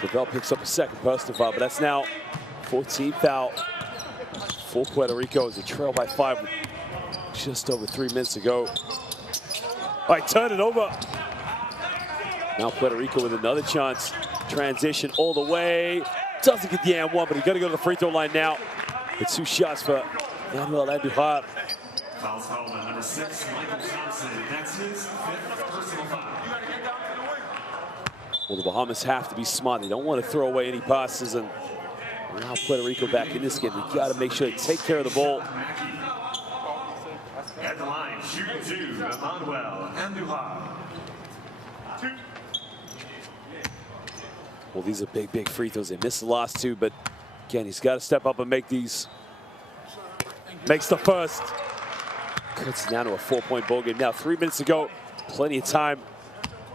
Clavel picks up a 2nd personal foul, but that's now 14th foul for Puerto Rico as they trail by 5 just over 3 minutes ago. All right, turn it over. Now Puerto Rico with another chance. Transition all the way. Doesn't get the and 1, but he's got to go to the free throw line now. The 2 shots for Manuel Andujar. Fouls called on number 6, Michael Thompson. That's his 5th personal foul. Well, the Bahamas have to be smart. They don't want to throw away any passes, and now Puerto Rico back in this game. They got to make sure they take care of the ball. At the line, shooting 2, Manuel Andujar. Well, these are big, big free throws. They missed the last 2, but again, he's got to step up and make these. Makes the first. Cuts down to a 4-point ball game. Now 3 minutes to go. Plenty of time.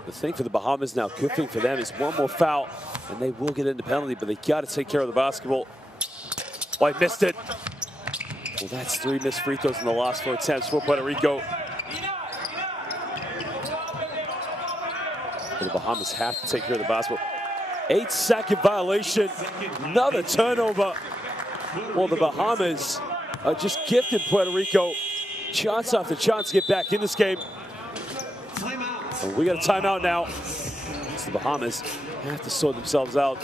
The thing for the Bahamas now, good thing for them is one more foul, and they will get into penalty, but they got to take care of the basketball. Oh, I missed it. Well, that's 3 missed free throws in the last 4 attempts for Puerto Rico. And the Bahamas have to take care of the basketball. 8-second violation, another turnover. Well, the Bahamas are just gifting Puerto Rico chance after chance to get back in this game. And we got a timeout now. The Bahamas have to sort themselves out.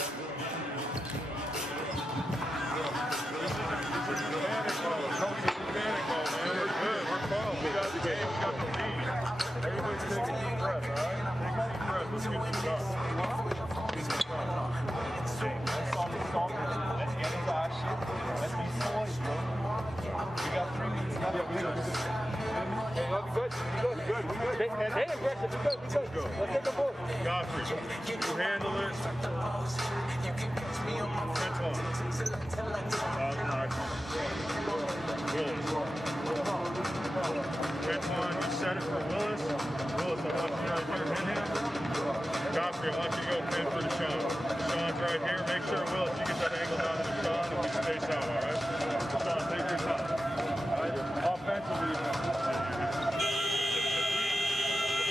Godfrey, you handle it. Good. for Willis. Willis, I want you right here. Godfrey, I want you to go pin for Deshaun. Deshaun's right here. Make sure, Willis, you get that angle down to Deshaun and we space out, all right? Deshaun, take your time. All right? Offensively,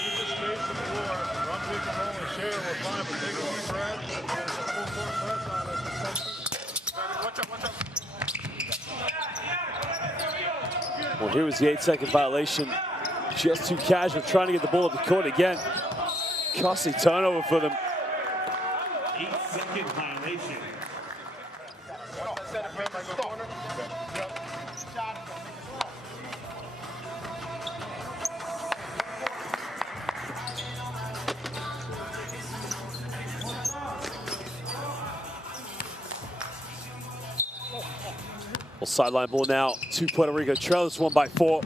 keep the space in the floor. Run, pick and roll, and share. We're fine, but take a deep breath. There's a full court press on us. Watch out, watch out. Well, here was the 8-second violation. Just too casual, trying to get the ball up the court again. Costly turnover for them. 8-second violation. Well, sideline ball now to Puerto Rico. Trail this one by 4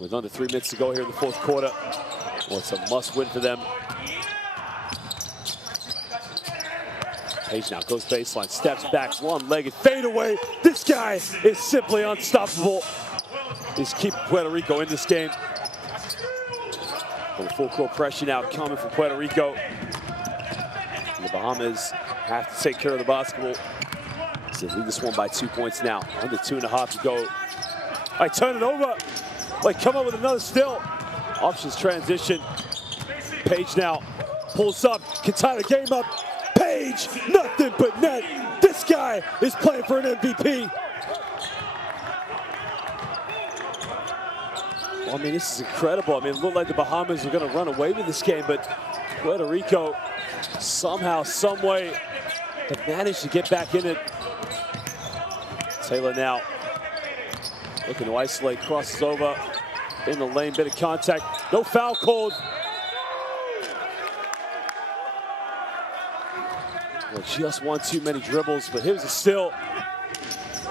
with under 3 minutes to go here in the 4th quarter. Well, it's a must win for them. Page now goes baseline, steps back, one-legged fade away. This guy is simply unstoppable. He's keeping Puerto Rico in this game. Well, the full court pressure now coming from Puerto Rico. And the Bahamas have to take care of the basketball. They lead this one by 2 points now. Under 2.5 to go. I turn it over. Like, come up with another steal. Options transition. Page now pulls up, can tie the game up. Page, nothing but net. This guy is playing for an MVP. Well, I mean, this is incredible. I mean, it looked like the Bahamas were going to run away with this game, but Puerto Rico somehow, some way, have managed to get back in it. Taylor now looking to isolate, crosses over in the lane, bit of contact, no foul called. Well, just one too many dribbles, but here's a steal.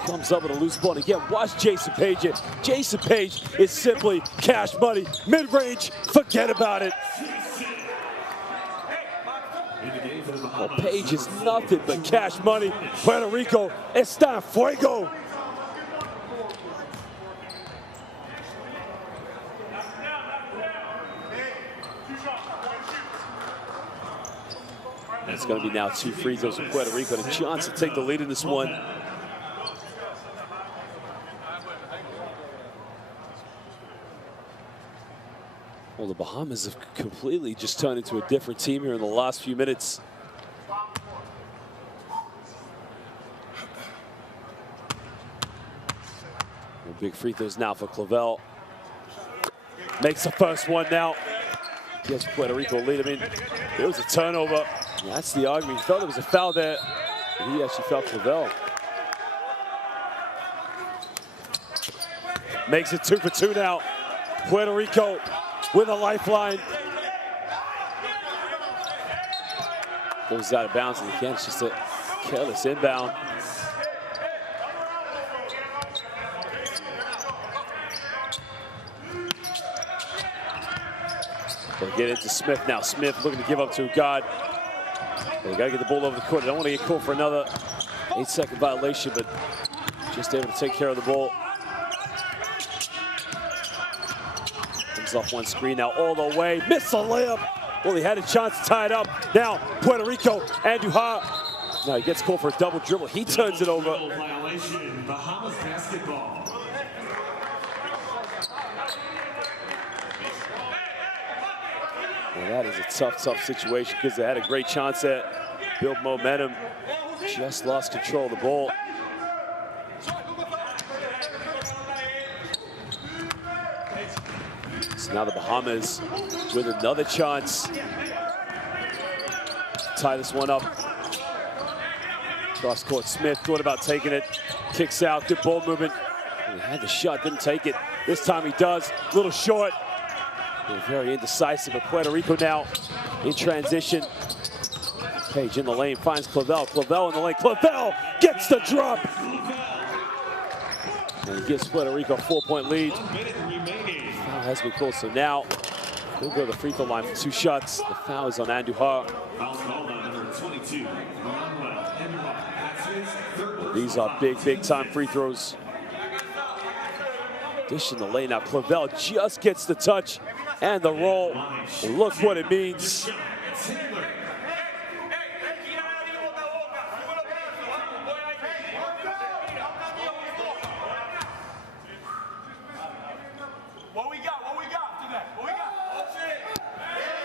Comes up with a loose ball, and again, watch Jason Page it. Jason Page is simply cash money. Mid-range, forget about it. Well, Page is nothing but cash money. Puerto Rico, está en fuego. It's going to be now 2 free throws for Puerto Rico, and Johnson take the lead in this one. Well, the Bahamas have completely just turned into a different team here in the last few minutes. Well, big free throws now for Clavel. Makes the first one now. Gives Puerto Rico a lead. I mean, it was a turnover. That's the argument. He felt there was a foul there, and he actually felt Clavel. Makes it 2 for 2 now. Puerto Rico with a lifeline. Goes out of bounds, and again, it's just a careless inbound. They'll get into Smith now. Smith looking to give up to a guard. They got to get the ball over the court. They don't want to get caught for another 8-second violation, but just able to take care of the ball. Comes off one screen now all the way. Missed the layup. Well, he had a chance to tie it up. Now, Puerto Rico, Andujar. Now he gets called for a double dribble. He turns it over. Violation, Bahamas basketball. Well, that is a tough situation because they had a great chance at build momentum. Just lost control of the ball. So now the Bahamas with another chance to tie this one up. Cross court, Smith thought about taking it. Kicks out, good ball movement. And he had the shot, didn't take it. This time he does, a little short. They're very indecisive, but Puerto Rico now in transition. Page in the lane, finds Clavel. Clavel in the lane. Clavel gets the drop. And he gives Puerto Rico a 4-point lead. Foul has been called, so now he'll go to the free throw line for 2 shots. The foul is on Andujar. These are big time free throws. Dish in the lane now. Clavel just gets the touch. And the roll, look what it means.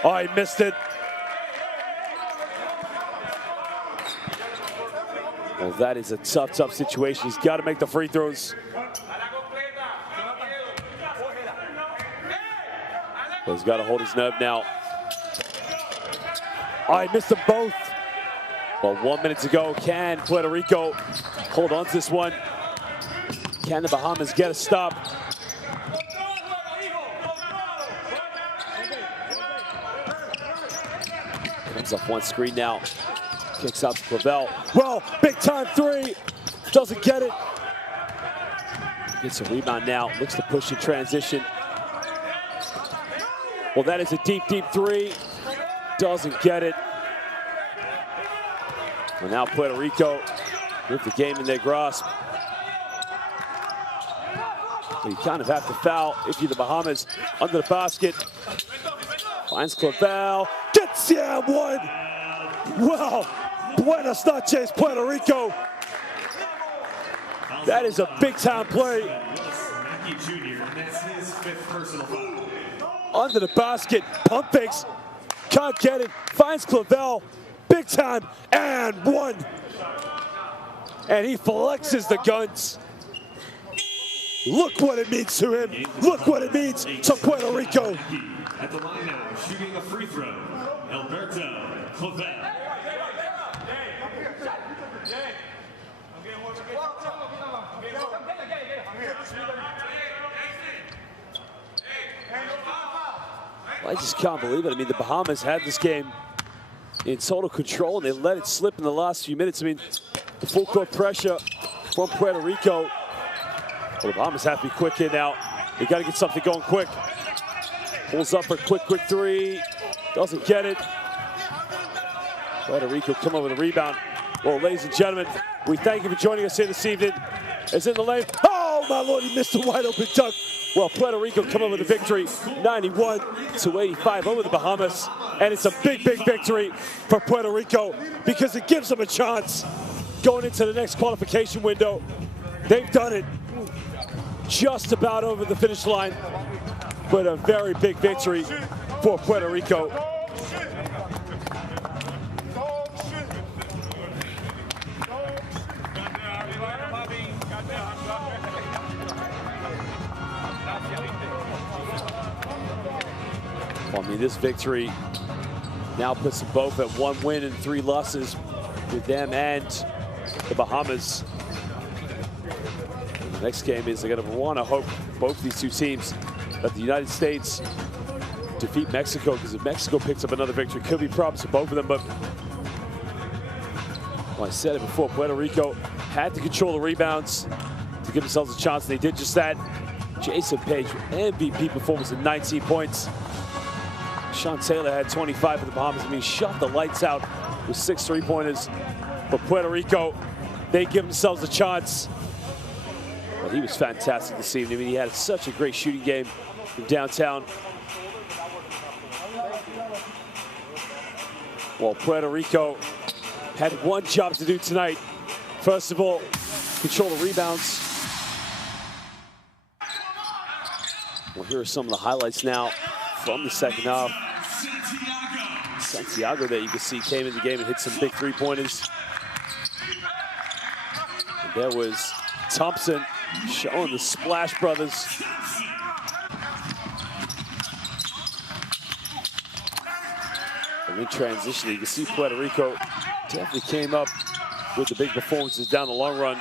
Oh, he missed it. Well, that is a tough situation. He's got to make the free throws. But he's got to hold his nerve now. Oh, he missed them both. Well, 1 minute to go. Can Puerto Rico hold on to this one? Can the Bahamas get a stop? Comes up one screen now. Kicks out to Clavel. Well, big time three. Doesn't get it. Gets a rebound now. Looks to push in transition. Well, that is a deep three. Doesn't get it. Well, now Puerto Rico with the game in their grasp. But you kind of have to foul if you're the Bahamas. Under the basket. Finds Clavel. Gets yeah, one. Well, buenas noches, Puerto Rico. That is a big time play. Under the basket, pump fakes, can't get it, finds Clavel, big time, and one. And he flexes the guns. Look what it means to him. Look what it means to Puerto Rico. At the line now, shooting a free throw, Alberto Clavel. I just can't believe it. I mean, the Bahamas had this game in total control, and they let it slip in the last few minutes. I mean, the full court pressure from Puerto Rico. Well, the Bahamas have to be quick here now. They got to get something going quick. Pulls up for a quick three. Doesn't get it. Puerto Rico come over the rebound. Well, ladies and gentlemen, we thank you for joining us here this evening. It's in the lane. Oh, my Lord, he missed a wide open dunk. Well, Puerto Rico come over the victory, 91-85 over the Bahamas. And it's a big victory for Puerto Rico because it gives them a chance going into the next qualification window. They've done it just about over the finish line, but a very big victory for Puerto Rico. I mean, this victory now puts them both at 1 win and 3 losses with them and the Bahamas. And the next game is they're going to want to hope both these two teams that the United States defeat Mexico, because if Mexico picks up another victory, could be problems for both of them. But well, I said it before, Puerto Rico had to control the rebounds to give themselves a chance, and they did just that. Jason Page, MVP performance at 19 points. Sean Taylor had 25 for the Bahamas. I mean, shot the lights out with 6 3-pointers. But Puerto Rico, they give themselves a chance. But he was fantastic this evening. I mean, he had such a great shooting game from downtown. Well, Puerto Rico had one job to do tonight. First of all, control the rebounds. Well, here are some of the highlights now from the second half. Santiago, that you can see, came in the game and hit some big 3-pointers. And there was Thompson showing the Splash Brothers. And in transition, you can see Puerto Rico definitely came up with the big performances down the long run.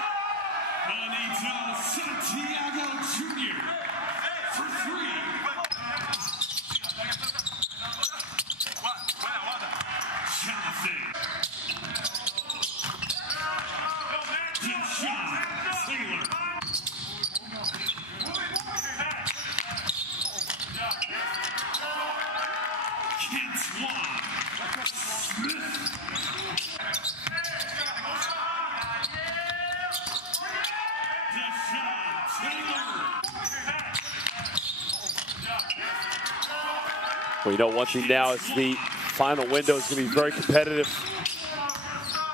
Well, you know, one thing now is the final window is going to be very competitive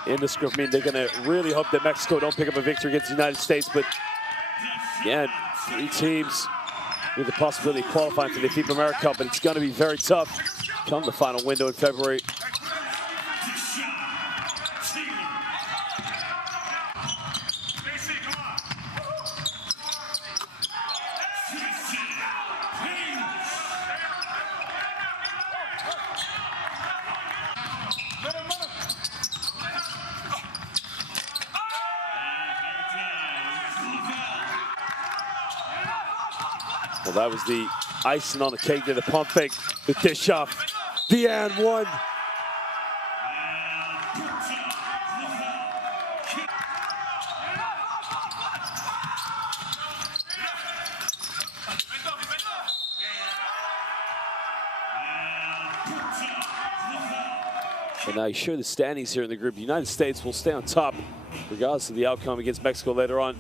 in this group. I mean, they're going to really hope that Mexico don't pick up a victory against the United States. But, again, 3 teams with the possibility of qualifying for the FIBA AmeriCup, and it's going to be very tough come the final window in February. Well, that was the icing on the cake there, the pump fake, the dish off, the and one. And now you share the standings here in the group. The United States will stay on top regardless of the outcome against Mexico later on.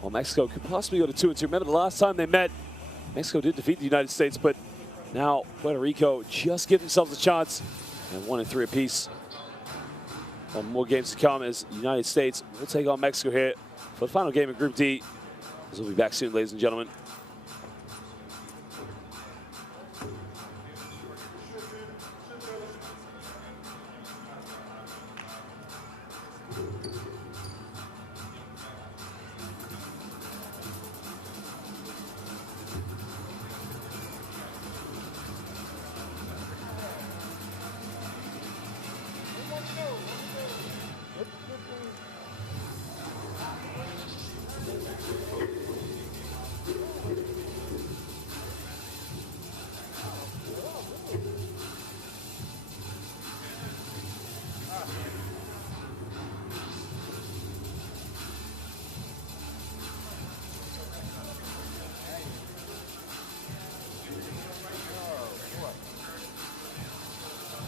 Well, Mexico could possibly go to 2-2. Remember the last time they met, Mexico did defeat the United States, but now Puerto Rico just give themselves a chance, and 1-3 apiece. Well, more games to come as the United States will take on Mexico here for the final game of Group D. We'll be back soon, ladies and gentlemen.